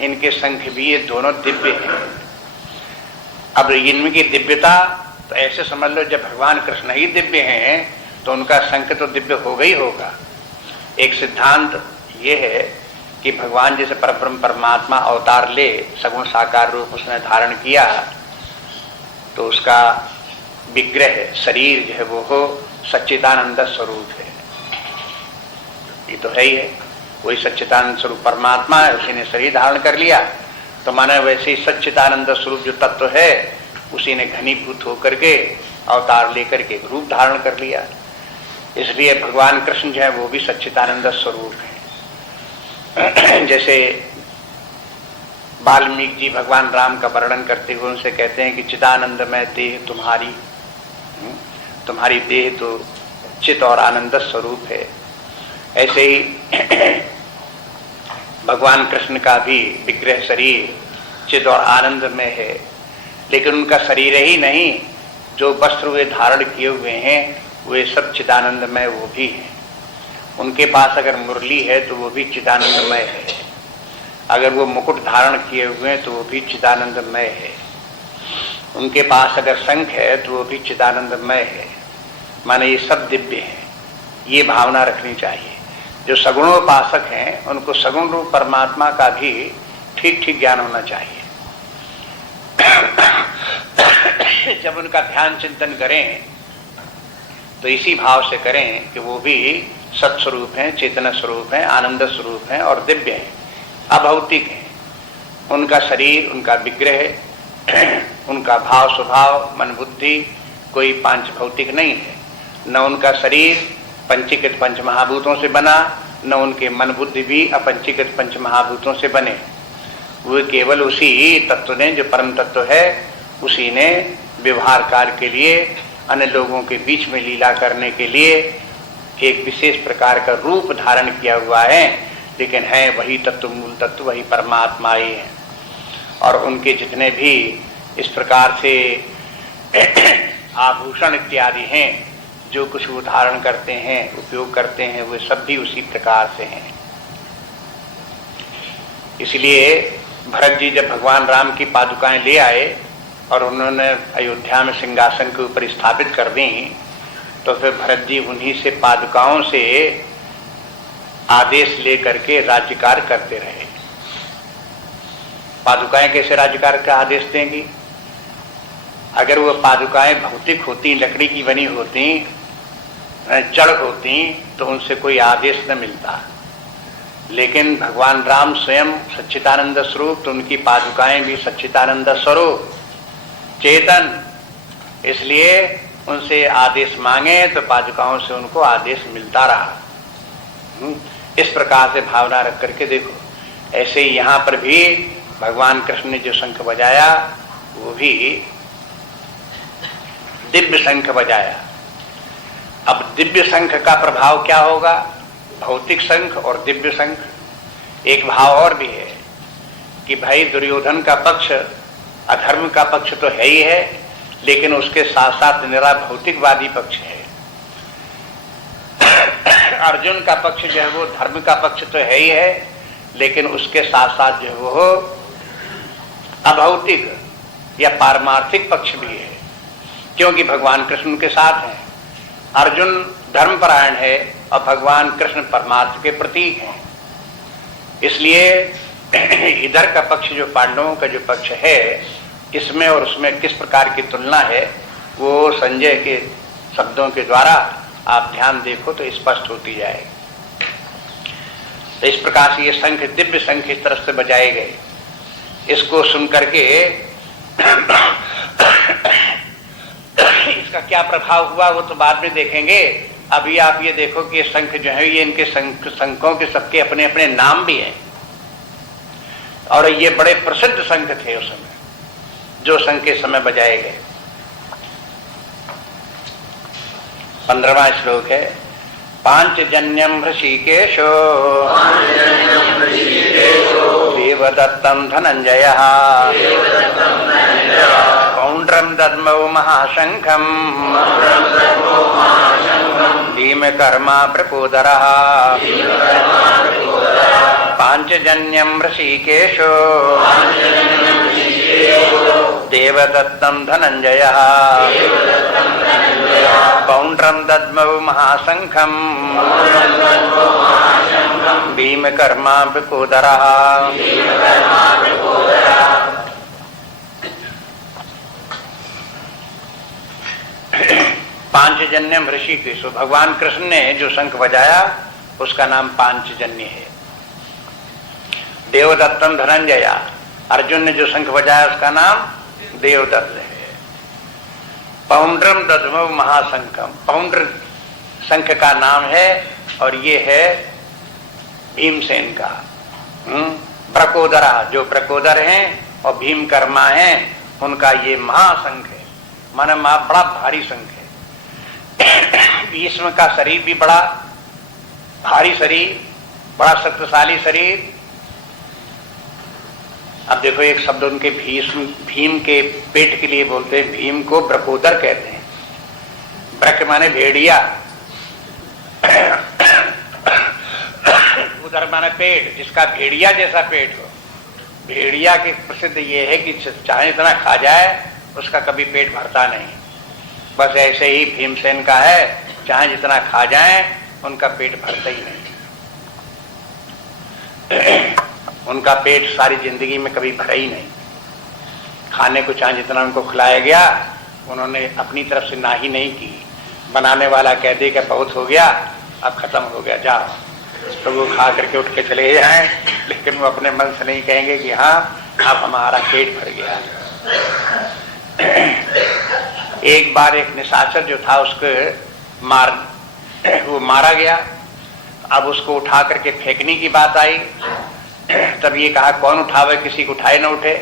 इनके शंख भी ये दोनों दिव्य हैं। अब इनकी दिव्यता तो ऐसे समझ लो, जब भगवान कृष्ण ही दिव्य हैं तो उनका शंख तो दिव्य होगा ही होगा। एक सिद्धांत ये है कि भगवान जैसे परब्रह्म परमात्मा अवतार ले, सगुण साकार रूप उसने धारण किया, तो उसका विग्रह शरीर जो है वो हो सच्चिदानंद स्वरूप है। ये तो है ही है, वही सच्चिदानंद स्वरूप परमात्मा है, उसी ने शरीर धारण कर लिया। तो माने वैसे ही सच्चिदानंद स्वरूप जो तत्व है उसी ने घनीभूत होकर के अवतार लेकर के रूप धारण कर लिया। इसलिए भगवान कृष्ण जो है वो भी सच्चिदानंद स्वरूप है। जैसे वाल्मीकि जी भगवान राम का वर्णन करते हुए उनसे कहते हैं कि चिदानंदमय देह तुम्हारी देह तो चित और आनंद स्वरूप है। ऐसे ही भगवान कृष्ण का भी विग्रह शरीर चित और आनंद में है, लेकिन उनका शरीर ही नहीं, जो वस्त्र वे धारण किए हुए हैं वे सब चिदानंदमय वो भी हैं। उनके पास अगर मुरली है तो वो भी चिदानंदमय है, अगर वो मुकुट धारण किए हुए हैं तो वो भी चिदानंदमय है, उनके पास अगर शंख है तो वो भी चिदानंदमय है। माने ये सब दिव्य है, ये भावना रखनी चाहिए। जो सगुणोपासक हैं उनको सगुण रूप परमात्मा का भी ठीक ठीक ज्ञान होना चाहिए। जब उनका ध्यान चिंतन करें तो इसी भाव से करें कि वो भी सत्स्वरूप हैं, चेतना स्वरूप हैं, आनंद स्वरूप हैं और दिव्य हैं, अभौतिक हैं। उनका शरीर, उनका विग्रह, उनका भाव स्वभाव, मन बुद्धि कोई पांच भौतिक नहीं है। न उनका शरीर पंचीकृत पंच महाभूतों से बना, न उनके मन बुद्धि भी अपंचीकृत पंच महाभूतों से बने। वो केवल उसी तत्व ने, जो परम तत्व है, उसी ने व्यवहार कार्य के लिए, अन्य लोगों के बीच में लीला करने के लिए एक विशेष प्रकार का रूप धारण किया हुआ है, लेकिन है वही तत्व, मूल तत्व वही परमात्मा ही है। और उनके जितने भी इस प्रकार से आभूषण इत्यादि हैं, जो कुछ वो धारण करते हैं, उपयोग करते हैं, वे सब भी उसी प्रकार से हैं। इसलिए भरत जी जब भगवान राम की पादुकाएं ले आए और उन्होंने अयोध्या में सिंहासन के ऊपर स्थापित कर दी, तो फिर भरत जी उन्हीं से पादुकाओं से आदेश लेकर के राज्यकार करते रहे। पादुकाएं कैसे राज्यकार का आदेश देंगी? अगर वो पादुकाएं भौतिक होती, लकड़ी की बनी होती, जड़ होती, तो उनसे कोई आदेश न मिलता। लेकिन भगवान राम स्वयं सच्चिदानंद स्वरूप, तो उनकी पादुकाएं भी सच्चिदानंद स्वरूप चेतन, इसलिए उनसे आदेश मांगे तो पादुकाओं से उनको आदेश मिलता रहा। इस प्रकार से भावना रख करके देखो। ऐसे ही यहां पर भी भगवान कृष्ण ने जो शंख बजाया वो भी दिव्य शंख बजाया। अब दिव्य शंख का प्रभाव क्या होगा? भौतिक शंख और दिव्य शंख। एक भाव और भी है कि भाई दुर्योधन का पक्ष अधर्म का पक्ष तो है ही है, लेकिन उसके साथ साथ निरा भौतिकवादी पक्ष है। अर्जुन का पक्ष जो है वो धर्म का पक्ष तो है ही है, लेकिन उसके साथ साथ जो है वो अभौतिक या पारमार्थिक पक्ष भी है, क्योंकि भगवान कृष्ण के साथ हैं। अर्जुन धर्मपरायण है और भगवान कृष्ण परमार्थ के प्रतीक हैं। इसलिए इधर का पक्ष जो पांडवों का जो पक्ष है, इसमें और उसमें किस प्रकार की तुलना है वो संजय के शब्दों के द्वारा आप ध्यान देखो तो स्पष्ट होती जाएगी। तो इस प्रकार से ये शंख, दिव्य शंख इस तरह से बजाए गए। इसको सुन करके इसका क्या प्रभाव हुआ वो तो बाद में देखेंगे। अभी आप ये देखो कि ये शंख जो है ये इनके शंखों के सबके अपने अपने नाम भी हैं, और ये बड़े प्रसिद्ध शंख थे उस समय, जो शंख के समय बजाए गए। 15वां श्लोक है, पांचजन्यम ऋषिकेशो देवदत्तम धनंजयः पौंड्रम दद्मौ महाशंखम भीमकर्मा प्रकोदरः। पांचजन्यम ऋषिकेशो देवदत्तम धनंजयः पौंड्रम दद्मौ महाशंखम भीमकर्मा प्रकोदरः। पांचजन्यम ऋषिकेश, भगवान कृष्ण ने जो शंख बजाया उसका नाम पांचजन्य है। देवदत्तम धनंजय, अर्जुन ने जो शंख बजाया उसका नाम देवदत्त है। पौंड्रम दद्मौ महाशंखम, पौंड्र शंख का नाम है और ये है भीमसेन का। प्रकोदरा, जो प्रकोदर हैं और भीमकर्मा हैं, उनका ये महाशंख है, माने बड़ा भारी शंख है। भीष्म का शरीर भी बड़ा भारी शरीर, बड़ा शक्तिशाली शरीर। अब देखो एक शब्द उनके भीम के पेट के लिए बोलते हैं, भीम को ब्रकोदर कहते हैं। ब्रक माने भेड़िया, उदर माने पेट, जिसका भेड़िया जैसा पेट हो। भेड़िया की प्रसिद्ध ये है कि चाहे इतना खा जाए उसका कभी पेट भरता नहीं। बस ऐसे ही भीमसेन का है, चाहे जितना खा जाए उनका पेट भरता ही नहीं। उनका पेट सारी जिंदगी में कभी भरा ही नहीं। खाने को चाहे जितना उनको खिलाया गया, उन्होंने अपनी तरफ से ना ही नहीं की। बनाने वाला कह दे कि बहुत हो गया, अब खत्म हो गया, जाओ, तो वो खा करके उठ के चले जाएं, लेकिन वो अपने मन से नहीं कहेंगे कि हाँ अब हमारा पेट भर गया। एक बार एक निशाचर जो था उसको वो मारा गया। अब उसको उठा करके फेंकने की बात आई। तब ये कहा कौन उठावे, किसी को उठाए न उठे।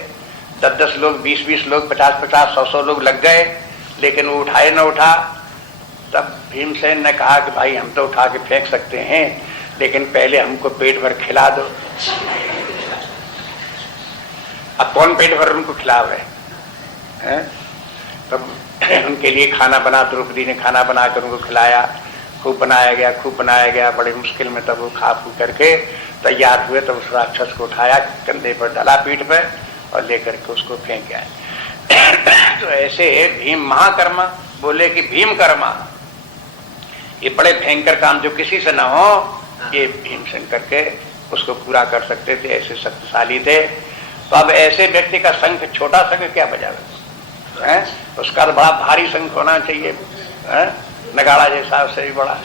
10-10 लोग, 20-20 लोग, 50-50, 100-100 लोग लग गए, लेकिन वो उठाए न उठा। तब भीमसेन ने कहा कि भाई हम तो उठा के फेंक सकते हैं, लेकिन पहले हमको पेट भर खिला दो। अब कौन पेट भर उनको खिलावे? तब उनके लिए खाना बना, द्रौपदी ने खाना बनाकर उनको खिलाया। खूब बनाया गया, बड़ी मुश्किल में तब वो खा पू करके तैयार हुए। तब उस राक्षस को उठाया, कंधे पर डाला, पीठ पे, और लेकर के उसको फेंक आए। तो ऐसे भीम महाकर्मा, बोले कि भीमकर्मा, ये बड़े भयंकर काम जो किसी से ना हो, ये भीमसेन करके उसको पूरा कर सकते थे, ऐसे शक्तिशाली थे। तो अब ऐसे व्यक्ति का शंख, छोटा शंख क्या बजावे? उसका तो बड़ा भारी शंख होना चाहिए, नगाड़ा जैसा, उससे भी बड़ा।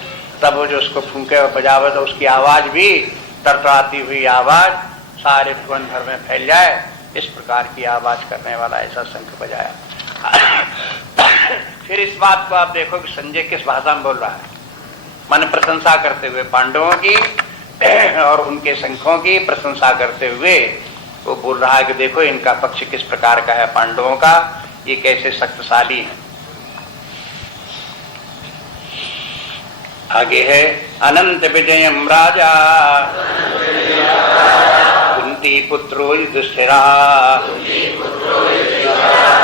तब वो जो उसको फूंके और बजावे तो उसकी आवाज भी तड़तड़ाती हुई आवाज सारे भुवन भर में फैल जाए, इस प्रकार की आवाज करने वाला ऐसा शंख बजाया। फिर इस बात को आप देखो कि संजय किस भाषा में बोल रहा है, मन प्रशंसा करते हुए पांडवों की और उनके शंखों की प्रशंसा करते हुए वो बोल रहा है कि देखो इनका पक्ष किस प्रकार का है, पांडवों का ये कैसे शक्तिशाली है। आगे है अनंत विजयम राजा कुंती पुत्रो युधिष्ठिरा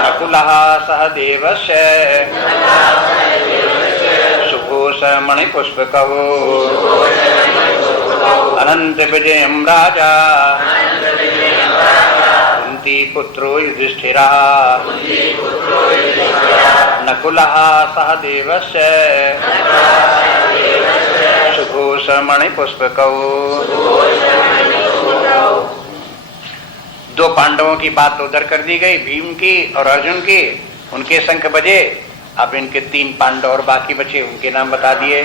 नकुलः सह देवस्य सुघोष मणिपुष्पकौ। अनंत विजयम राजा कुंती पुत्रो युधिष्ठिरा नकुलः सह देवस्य सुघोष मणिपुष्पकौ। दो पांडवों की बात उधर कर दी गई, भीम की और अर्जुन की, उनके शंख बजे। अब इनके 3 पांडव और बाकी बचे, उनके नाम बता दिए।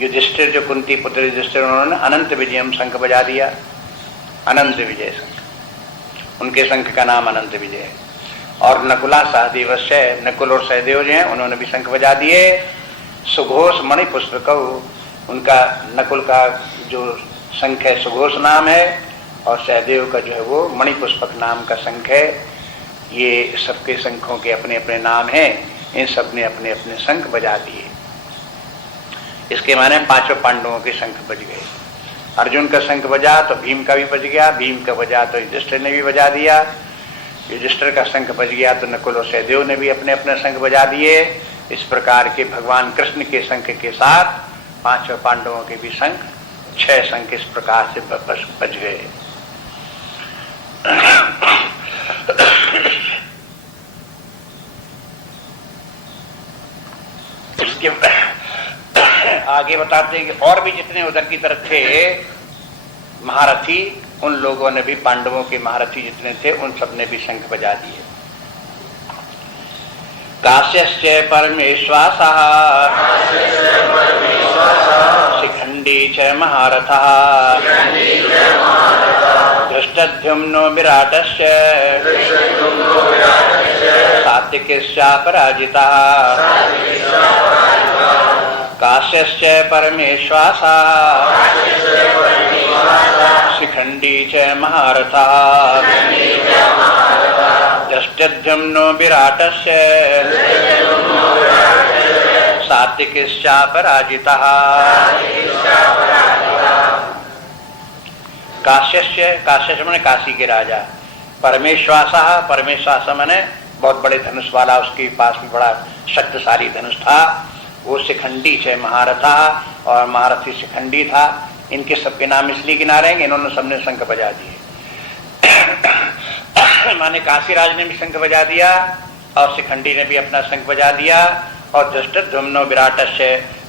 युधिष्ठिर जो कुंती पुत्र युधिष्ठिर, उन्होंने अनंत विजयम शंख बजा दिया, अनंत विजय शंख, उनके शंख का नाम अनंत विजय है। और नकुला सहदेवस्य, नकुल और सहदेव जो हैं उन्होंने भी शंख बजा दिए। सुघोष मणिपुष्पकौ, उनका नकुल का जो शंख है सुघोष नाम है, और सहदेव का जो है वो मणिपुष्पक नाम का शंख है। ये सबके शंखों के अपने अपने नाम हैं, इन सब ने अपने अपने शंख बजा दिए। इसके माने 5 पांडवों के शंख बज गए। अर्जुन का शंख बजा तो भीम का भी बज गया, भीम का बजा तो युधिष्ठिर ने भी बजा दिया, युधिष्ठिर का शंख बज गया तो नकुल और सहदेव ने भी अपने अपने शंख बजा दिए। इस प्रकार के भगवान कृष्ण के शंख के साथ 5 पांडवों के भी शंख, 6 शंख इस प्रकार से बज गए। इसके आगे बताते हैं कि और भी जितने उधर की तरफ थे महारथी, उन लोगों ने भी, पांडवों के महारथी जितने थे उन सब ने भी शंख बजा दिए। काश्यश्च परमेश्वासः शिखंडी च महारथः धृष्टद्युम्नो विराटश्च सात्विकश्चापराजितः। काश्यश्च परमेश्वासः शिखंडी च महारथः धृष्टद्युम्नो विराटश्च सात्विकश्चापराजितः। काश्यश्च, काश्य माने काशी के राजा, परमेश्वासः, परमेश्वास माने बहुत बड़े धनुष वाला, उसके पास भी बड़ा शक्तिशाली धनुष था। वो शिखंडी च महारथा, और महारथी शिखंडी था। इनके सबके नाम इसलिए गिना रहे हैं, इन्होंने सबने शंख बजा दिए। माने काशीराज ने भी शंख बजा दिया और शिखंडी ने भी अपना शंख बजा दिया, और धृष्टद्युम्नो विराटस्य,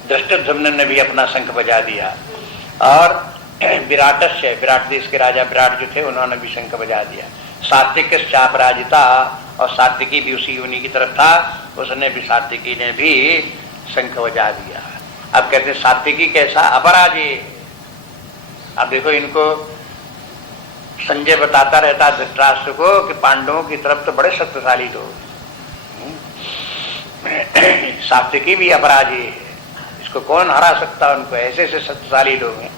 धृष्टद्युम्न ने भी अपना शंख बजा दिया, और विराटस्य, विराट देश के राजा विराट जो थे उन्होंने भी शंख बजा दिया। सात्विकश्चापराजिता, और सात्विकी भी उसी उन्हीं की तरफ था, उसने भी, सात्विकी ने भी शंख बजा दिया। अब कहते सात्विकी कैसा, अपराजी। अब देखो इनको संजय बताता रहता धृतराष्ट्र को कि पांडवों की तरफ तो बड़े शक्तिशाली लोग, सात्विकी भी अपराजी है, इसको कौन हरा सकता, उनको ऐसे ऐसे शक्तिशाली लोग हैं।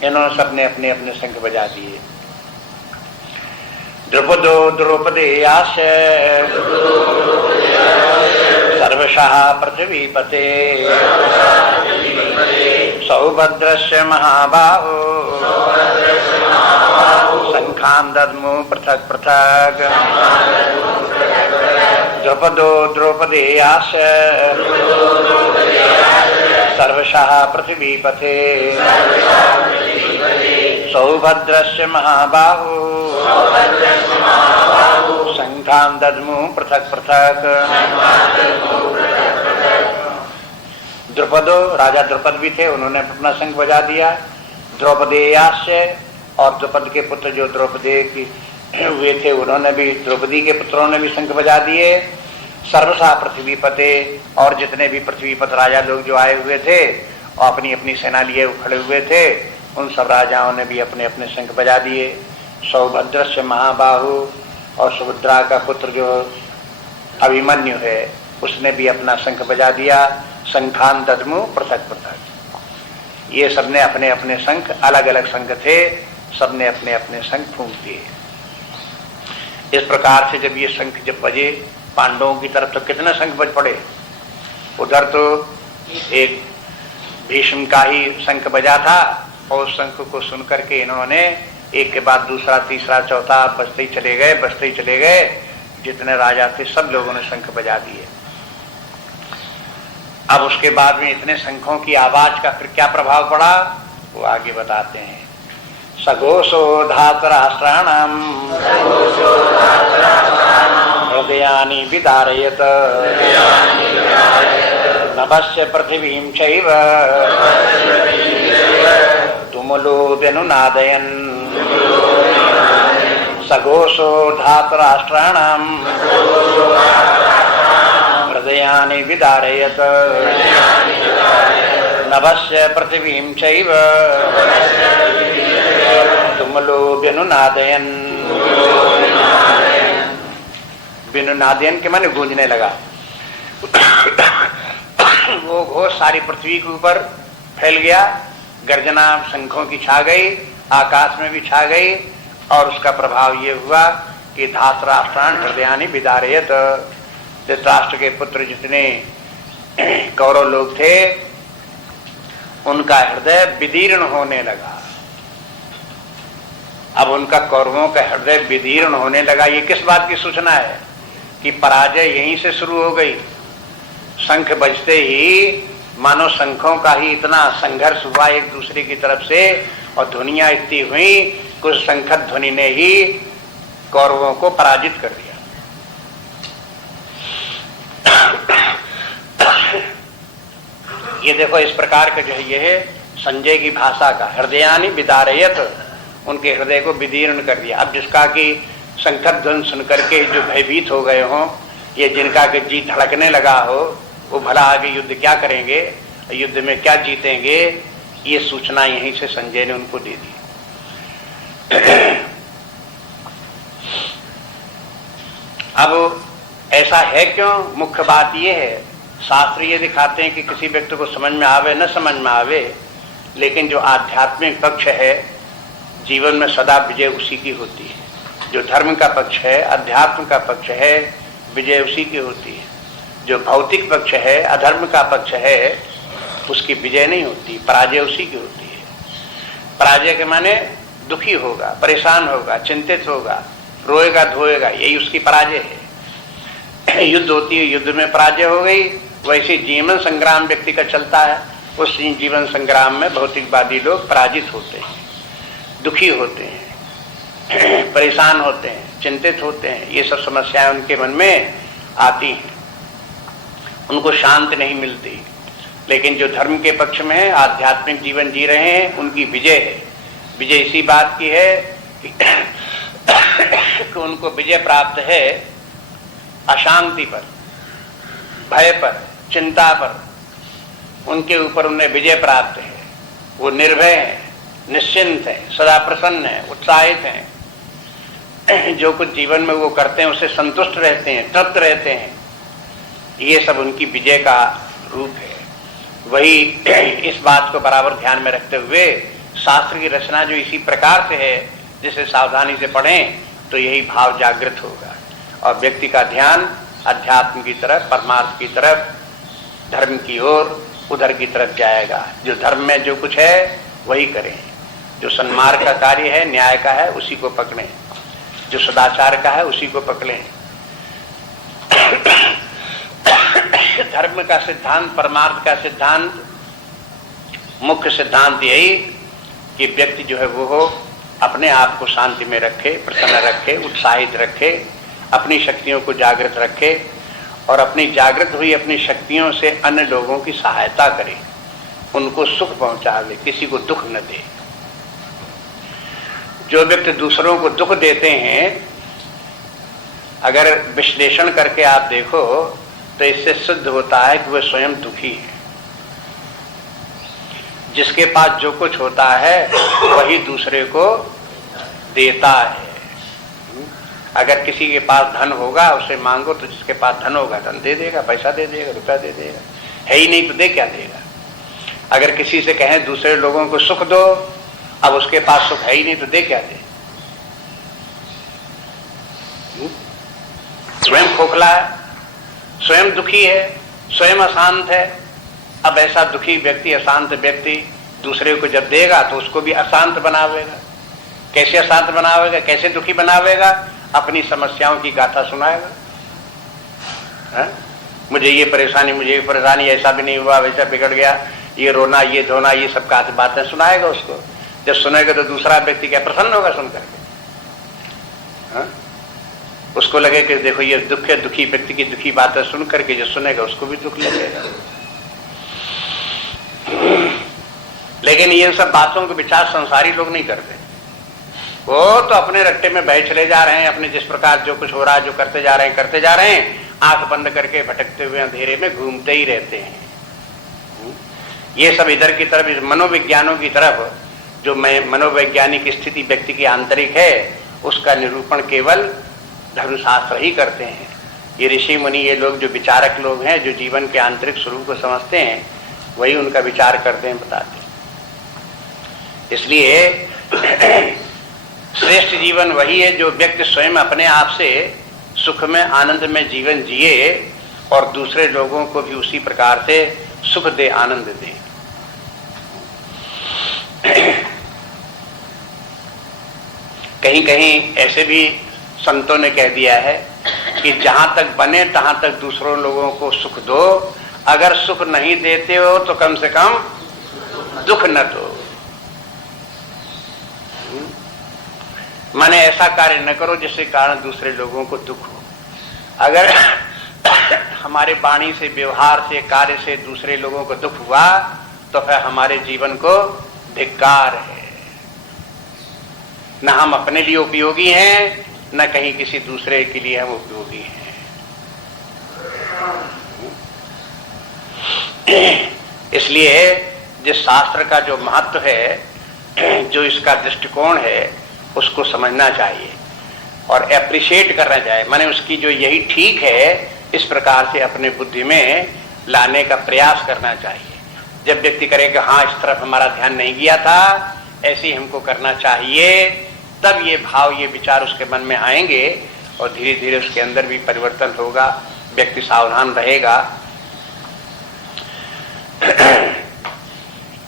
इन्होंने सबने अपने अपने शंख बजा दिए। द्रुपदो द्रौपदेयाश्च सर्वशः पृथ्वीपते सौभद्रस्य महाबाहो शंखान् दद्मु पृथक् पृथक्। द्रुपदो द्रौपदेयाश्च सर्वशः पृथ्वीपते सौभद्रस्य महाबाहो शंखान् दद्मु पृथक् पृथक्। द्रुपदो, राजा द्रुपद भी थे, उन्होंने अपना शंख बजा दिया। द्रौपदेयाश्च, और द्रुपद के पुत्र जो द्रौपदी की हुए थे उन्होंने भी, द्रौपदी के पुत्रों ने भी शंख बजा दिए। सर्वशः पृथ्वीपते, और जितने भी पृथ्वीपत राजा लोग जो आए हुए थे और अपनी अपनी सेना लिए खड़े हुए थे, उन सब राजाओं ने भी अपने अपने शंख बजा दिए। सौभद्र से महाबाहु और सुभद्रा का पुत्र जो अभिमन्यु है उसने भी अपना शंख बजा दिया। शंखान दद्मु पृथक पृथक। ये सबने अपने अपने शंख, अलग अलग शंख थे, सबने अपने अपने शंख फूंक दिए। इस प्रकार से जब ये शंख जब बजे पांडवों की तरफ तो कितने शंख बज पड़े। उधर तो एक भीष्म का ही शंख बजा था और उस शंख को सुनकर के इन्होंने एक के बाद दूसरा, तीसरा, चौथा बजते ही चले गए, बजते ही चले गए। जितने राजा थे सब लोगों ने शंख बजा दिए। अब उसके बाद में इतने शंखों की आवाज का फिर क्या प्रभाव पड़ा वो आगे बताते हैं। सघोषो धातराष्ट्राणाम हृदयानि विदारयत नभस्य पृथिवीं चैव तुमुलो व्यनुनादयन्। सघोषो धातराष्ट्राणाम हृदयानि विदारयत नभस्य पृथिवीं चैव तुमुलो व्यनुनादयन्। व्यनुनादयन् के माने गूंजने लगा। वो घोष सारी पृथ्वी के ऊपर फैल गया। गर्जना शंखों की छा गई, आकाश में भी छा गई और उसका प्रभाव ये हुआ कि धातराष्ट्राण हृदयानि विदारयत। धृतराष्ट्र के पुत्र जितने कौरव लोग थे उनका हृदय विदीर्ण होने लगा। अब उनका कौरवों का हृदय विदीर्ण होने लगा। ये किस बात की सूचना है कि पराजय यहीं से शुरू हो गई। शंख बजते ही मानो शंखों का ही इतना संघर्ष हुआ एक दूसरे की तरफ से और ध्वनियां इतनी हुई कि उस शंखत ध्वनि ने ही कौरवों को पराजित कर दिया। ये देखो इस प्रकार का जो है ये है संजय की भाषा का। हृदयानि विदारयत, उनके हृदय को विदीर्ण कर दिया। अब जिसका कि शंखत ध्वनि सुनकर के जो भयभीत हो गए हों, ये जिनका कि जी धड़कने लगा हो, वो भला आगे युद्ध क्या करेंगे, युद्ध में क्या जीतेंगे, ये सूचना यहीं से संजय ने उनको दे दी। अब ऐसा है क्यों? मुख्य बात ये है, शास्त्र ये दिखाते हैं कि किसी व्यक्ति को समझ में आवे न समझ में आवे, लेकिन जो आध्यात्मिक पक्ष है जीवन में सदा विजय उसी की होती है। जो धर्म का पक्ष है, अध्यात्म का पक्ष है, विजय उसी की होती है। जो भौतिक पक्ष है, अधर्म का पक्ष है, उसकी विजय नहीं होती, पराजय उसी की होती है। पराजय के माने दुखी होगा, परेशान होगा, चिंतित होगा, रोएगा धोएगा, यही उसकी पराजय है। युद्ध होती है, युद्ध में पराजय हो गई, वैसे जीवन संग्राम व्यक्ति का चलता है। उस जीवन संग्राम में भौतिकवादी लोग पराजित होते हैं, दुखी होते हैं, परेशान होते हैं, चिंतित होते हैं। ये सब समस्याएं उनके मन में आती हैं, उनको शांति नहीं मिलती। लेकिन जो धर्म के पक्ष में है, आध्यात्मिक जीवन जी रहे हैं, उनकी विजय है। विजय इसी बात की है कि उनको विजय प्राप्त है अशांति पर, भय पर, चिंता पर, उनके ऊपर उन्हें विजय प्राप्त है। वो निर्भय हैं, निश्चिंत हैं, सदा प्रसन्न हैं, उत्साहित हैं। जो कुछ जीवन में वो करते हैं उससे संतुष्ट रहते हैं, तृप्त रहते हैं। ये सब उनकी विजय का रूप है। वही इस बात को बराबर ध्यान में रखते हुए शास्त्र की रचना जो इसी प्रकार से है, जिसे सावधानी से पढ़ें तो यही भाव जागृत होगा और व्यक्ति का ध्यान अध्यात्म की तरफ, परमार्थ की तरफ, धर्म की ओर, उधर की तरफ जाएगा। जो धर्म में जो कुछ है वही करें, जो सन्मार्ग का कार्य है, न्याय का है, उसी को पकड़ें, जो सदाचार का है उसी को पकड़ें। धर्म का सिद्धांत, परमार्थ का सिद्धांत, मुख्य सिद्धांत यही कि व्यक्ति जो है वो हो अपने आप को शांति में रखे, प्रसन्न रखे, उत्साहित रखे, अपनी शक्तियों को जागृत रखे और अपनी जागृत हुई अपनी शक्तियों से अन्य लोगों की सहायता करे, उनको सुख पहुंचावे, किसी को दुख न दे। जो व्यक्ति दूसरों को दुख देते हैं, अगर विश्लेषण करके आप देखो तो इससे सिद्ध होता है कि वह स्वयं दुखी है। जिसके पास जो कुछ होता है वही दूसरे को देता है। अगर किसी के पास धन होगा उसे मांगो तो जिसके पास धन होगा धन दे देगा, पैसा दे देगा, रुपया दे देगा। है ही नहीं तो दे क्या देगा। अगर किसी से कहें दूसरे लोगों को सुख दो, अब उसके पास सुख है ही नहीं तो दे क्या दे। स्वयं खोखला है, स्वयं दुखी है, स्वयं अशांत है। अब ऐसा दुखी व्यक्ति, अशांत व्यक्ति दूसरे को जब देगा तो उसको भी अशांत बनावेगा। कैसे अशांत बनावेगा, कैसे दुखी बनावेगा? अपनी समस्याओं की गाथा सुनाएगा। मुझे ये परेशानी, ऐसा भी नहीं हुआ, वैसा बिगड़ गया, ये रोना, ये धोना, ये सब बातें सुनाएगा उसको। जब सुनेगा तो दूसरा व्यक्ति क्या प्रसन्न होगा सुन करके। उसको लगे कि देखो ये दुख है, दुखी व्यक्ति की दुखी बातें सुन करके जो सुनेगा उसको भी दुख लगेगा। लेकिन ये सब बातों के विचार संसारी लोग नहीं करते। वो तो अपने रट्टे में बह चले जा रहे हैं, अपने जिस प्रकार जो कुछ हो रहा है, जो करते जा रहे हैं, आंख बंद करके भटकते हुए अंधेरे में घूमते ही रहते हैं। ये सब इधर की तरफ, मनोविज्ञानों की तरफ, जो मनोवैज्ञानिक स्थिति व्यक्ति की आंतरिक है उसका निरूपण केवल धर्मशास्त्र ही करते हैं। ये ऋषि मुनि, ये लोग जो विचारक लोग हैं, जो जीवन के आंतरिक स्वरूप को समझते हैं, वही उनका विचार करते हैं, बताते हैं। इसलिए श्रेष्ठ जीवन वही है जो व्यक्ति स्वयं अपने आप से सुख में, आनंद में जीवन जिए और दूसरे लोगों को भी उसी प्रकार से सुख दे, आनंद दे। कहीं कहीं ऐसे भी संतों ने कह दिया है कि जहां तक बने तहां तक दूसरों लोगों को सुख दो, अगर सुख नहीं देते हो तो कम से कम दुख न दो। माने ऐसा कार्य न करो जिसके कारण दूसरे लोगों को दुख हो। अगर हमारे वाणी से, व्यवहार से, कार्य से दूसरे लोगों को दुख हुआ तो फिर हमारे जीवन को धिक्कार है। न हम अपने लिए उपयोगी हैं, न कहीं किसी दूसरे के लिए हम उपयोगी हैं। इसलिए जिस शास्त्र का जो महत्व है, जो इसका दृष्टिकोण है, उसको समझना चाहिए और एप्रिशिएट करना चाहिए। माने उसकी जो यही ठीक है, इस प्रकार से अपने बुद्धि में लाने का प्रयास करना चाहिए। जब व्यक्ति करे कि हाँ, इस तरफ हमारा ध्यान नहीं गया था, ऐसे ही हमको करना चाहिए, तब ये भाव, ये विचार उसके मन में आएंगे और धीरे धीरे उसके अंदर भी परिवर्तन होगा, व्यक्ति सावधान रहेगा।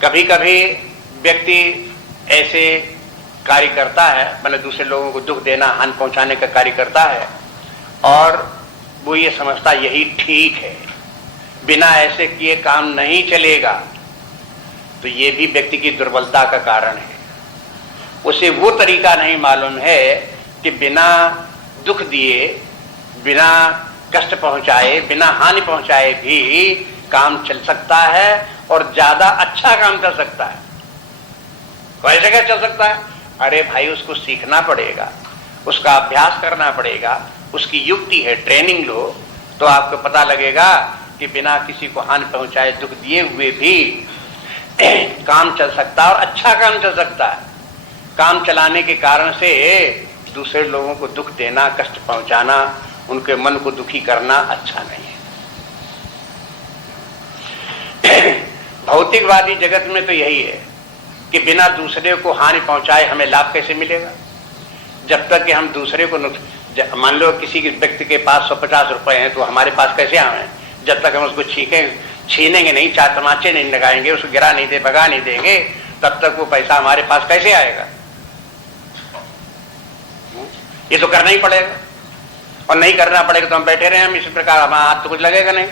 कभी कभी व्यक्ति ऐसे कार्य करता है, मैंने दूसरे लोगों को दुख देना, हानि पहुंचाने का कार्य करता है और वो ये समझता यही ठीक है, बिना ऐसे किए काम नहीं चलेगा, तो ये भी व्यक्ति की दुर्बलता का कारण है। उसे वो तरीका नहीं मालूम है कि बिना दुख दिए, बिना कष्ट पहुंचाए, बिना हानि पहुंचाए भी काम चल सकता है और ज्यादा अच्छा काम कर सकता है। वैसे क्या चल सकता है? अरे भाई, उसको सीखना पड़ेगा, उसका अभ्यास करना पड़ेगा, उसकी युक्ति है, ट्रेनिंग लो तो आपको पता लगेगा कि बिना किसी को हानि पहुंचाए, दुख दिए हुए भी काम चल सकता है और अच्छा काम चल सकता है। काम चलाने के कारण से दूसरे लोगों को दुख देना, कष्ट पहुंचाना, उनके मन को दुखी करना अच्छा नहीं है। भौतिकवादी जगत में तो यही है कि बिना दूसरे को हानि पहुंचाए हमें लाभ कैसे मिलेगा? जब तक कि हम दूसरे को, मान लो किसी व्यक्ति के पास 150 रुपए हैं तो हमारे पास कैसे आए? जब तक हम उसको छीनेंगे नहीं, चार तमाचे नहीं लगाएंगे, उसको गिरा नहीं दे, भगा नहीं देंगे, तब तक वो पैसा हमारे पास कैसे आएगा? ये तो करना ही पड़ेगा, और नहीं करना पड़ेगा तो हम बैठे रहे, हम इसी प्रकार हमारा हाथ तो कुछ लगेगा नहीं।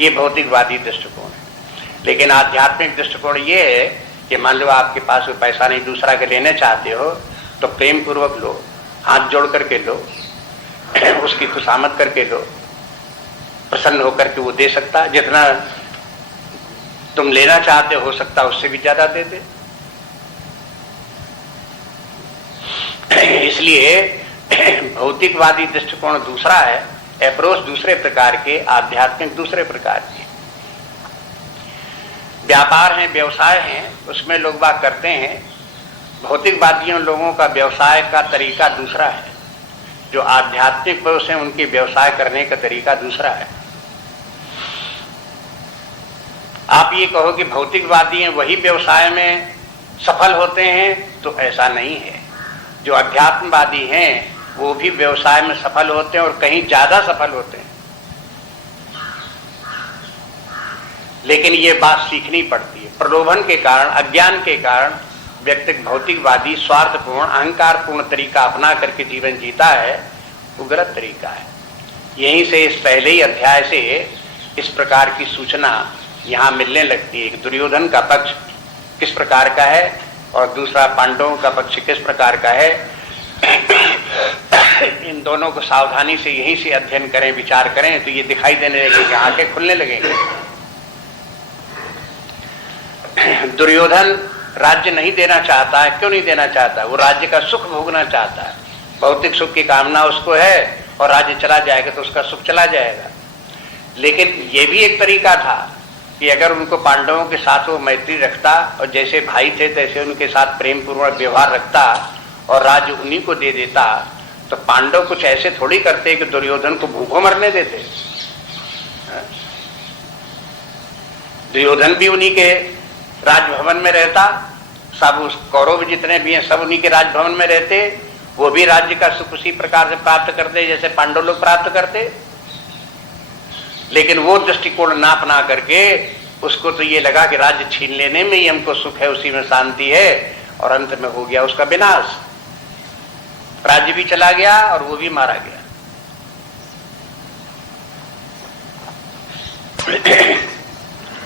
ये भौतिकवादी दृष्टिकोण है। लेकिन आध्यात्मिक दृष्टिकोण ये है कि मान लो आपके पास कोई पैसा नहीं, दूसरा के लेने चाहते हो तो प्रेम पूर्वक लो, हाथ जोड़ करके लो, उसकी खुशामद करके लो, प्रसन्न होकर के वो दे सकता, जितना तुम लेना चाहते हो सकता उससे भी ज्यादा दे दे। इसलिए भौतिकवादी दृष्टिकोण दूसरा है, अप्रोच दूसरे प्रकार के, आध्यात्मिक दूसरे प्रकार के। व्यापार हैं, व्यवसाय हैं, उसमें लोग बात करते हैं। भौतिकवादियों लोगों का व्यवसाय का तरीका दूसरा है, जो आध्यात्मिक पुरुष हैं उनके व्यवसाय करने का तरीका दूसरा है। आप ये कहो कि भौतिकवादी हैं वही व्यवसाय में सफल होते हैं, तो ऐसा नहीं है। जो अध्यात्मवादी हैं वो भी व्यवसाय में सफल होते हैं और कहीं ज्यादा सफल होते हैं। लेकिन ये बात सीखनी पड़ती है। प्रलोभन के कारण, अज्ञान के कारण व्यक्ति भौतिकवादी स्वार्थपूर्ण, अहंकारपूर्ण तरीका अपना करके जीवन जीता है, वो गलत तरीका है। यहीं से इस पहले ही अध्याय से इस प्रकार की सूचना यहाँ मिलने लगती है कि दुर्योधन का पक्ष किस प्रकार का है और दूसरा पांडवों का पक्ष किस प्रकार का है। इन दोनों को सावधानी से यहीं से अध्ययन करें, विचार करें, तो ये दिखाई देने लगेगा, आंखें खुलने लगेंगे। दुर्योधन राज्य नहीं देना चाहता है। क्यों नहीं देना चाहता? वो राज्य का सुख भोगना चाहता है। भौतिक सुख की कामना उसको है और राज्य चला जाएगा तो उसका सुख चला जाएगा। लेकिन ये भी एक तरीका था कि अगर उनको पांडवों के साथ वो मैत्री रखता और जैसे भाई थे तैसे उनके साथ प्रेम पूर्वक व्यवहार रखता और राज्य उन्हीं को दे देता, तो पांडव कुछ ऐसे थोड़ी करते कि दुर्योधन को भूखों मरने देते। दुर्योधन भी उन्हीं के राजभवन में रहता, सब उस कौरव जितने भी हैं सब उन्हीं के राजभवन में रहते, वो भी राज्य का सुख उसी प्रकार से प्राप्त करते जैसे पांडव लोग प्राप्त करते। लेकिन वो दृष्टिकोण ना अपना करके उसको तो ये लगा कि राज्य छीन लेने में ही हमको सुख है, उसी में शांति है, और अंत में हो गया उसका विनाश। राज्य भी चला गया और वो भी मारा गया।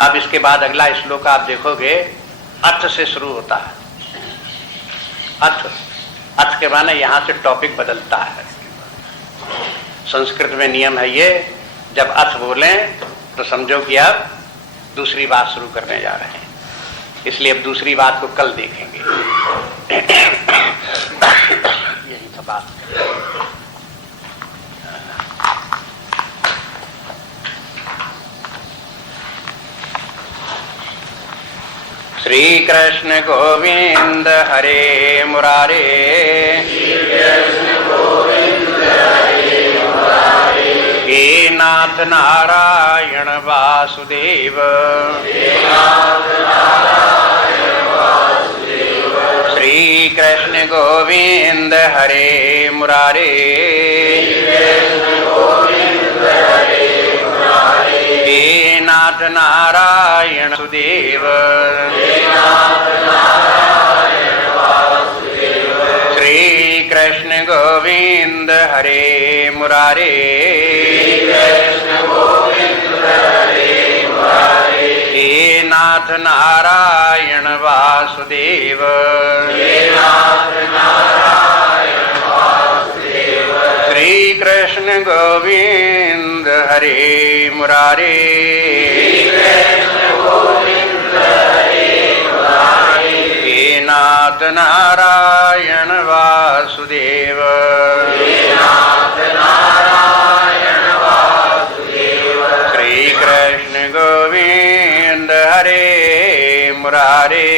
अब इसके बाद अगला श्लोक आप देखोगे, अर्थ से शुरू होता है। अर्थ, अर्थ के माने यहां से टॉपिक बदलता है। संस्कृत में नियम है ये, जब अर्थ बोलें तो समझो कि अब दूसरी बात शुरू करने जा रहे हैं, इसलिए अब दूसरी बात को कल देखेंगे। यही तो बात। श्री कृष्ण गोविंद हरे मुरारे, हे नाथ नारायण वासुदेव, श्री कृष्ण गोविंद हरे मुरारे, हे नाथ नारायण वासुदेव, श्री कृष्ण गोविंद हरे मुरारे, हे नाथ नारायण वासुदेव, श्री कृष्ण गोविंद हरे मुरारे, हे नाथ नारायण वासुदेव, श्री कृष्ण गोविंद हरे मुरारे,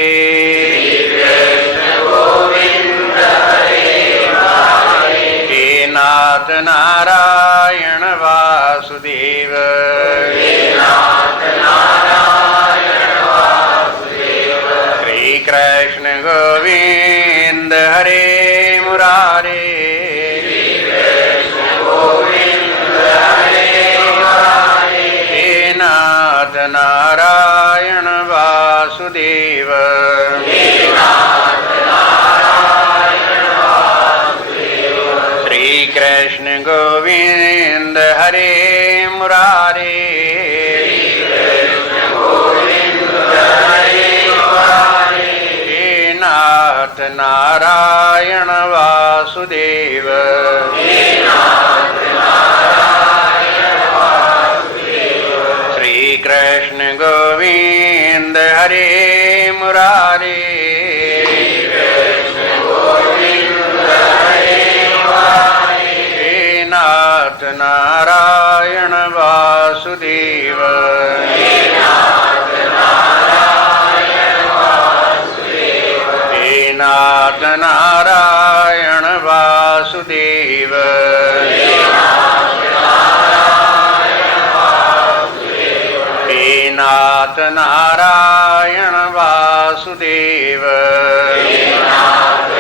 हे नाथ नारायण वासुदेव, श्री कृष्ण गोविंद हरे मुरारे, हे नाथ नारायण वासुदेव, श्री कृष्ण गोविंद हरे मुरारे, हे नाथ नारायण वासुदेव, श्री कृष्ण गोविंद हरे मुरारे, हे नाथ नारायण वासुदेव, नाथ नारायण वासुदेव, हे नाथ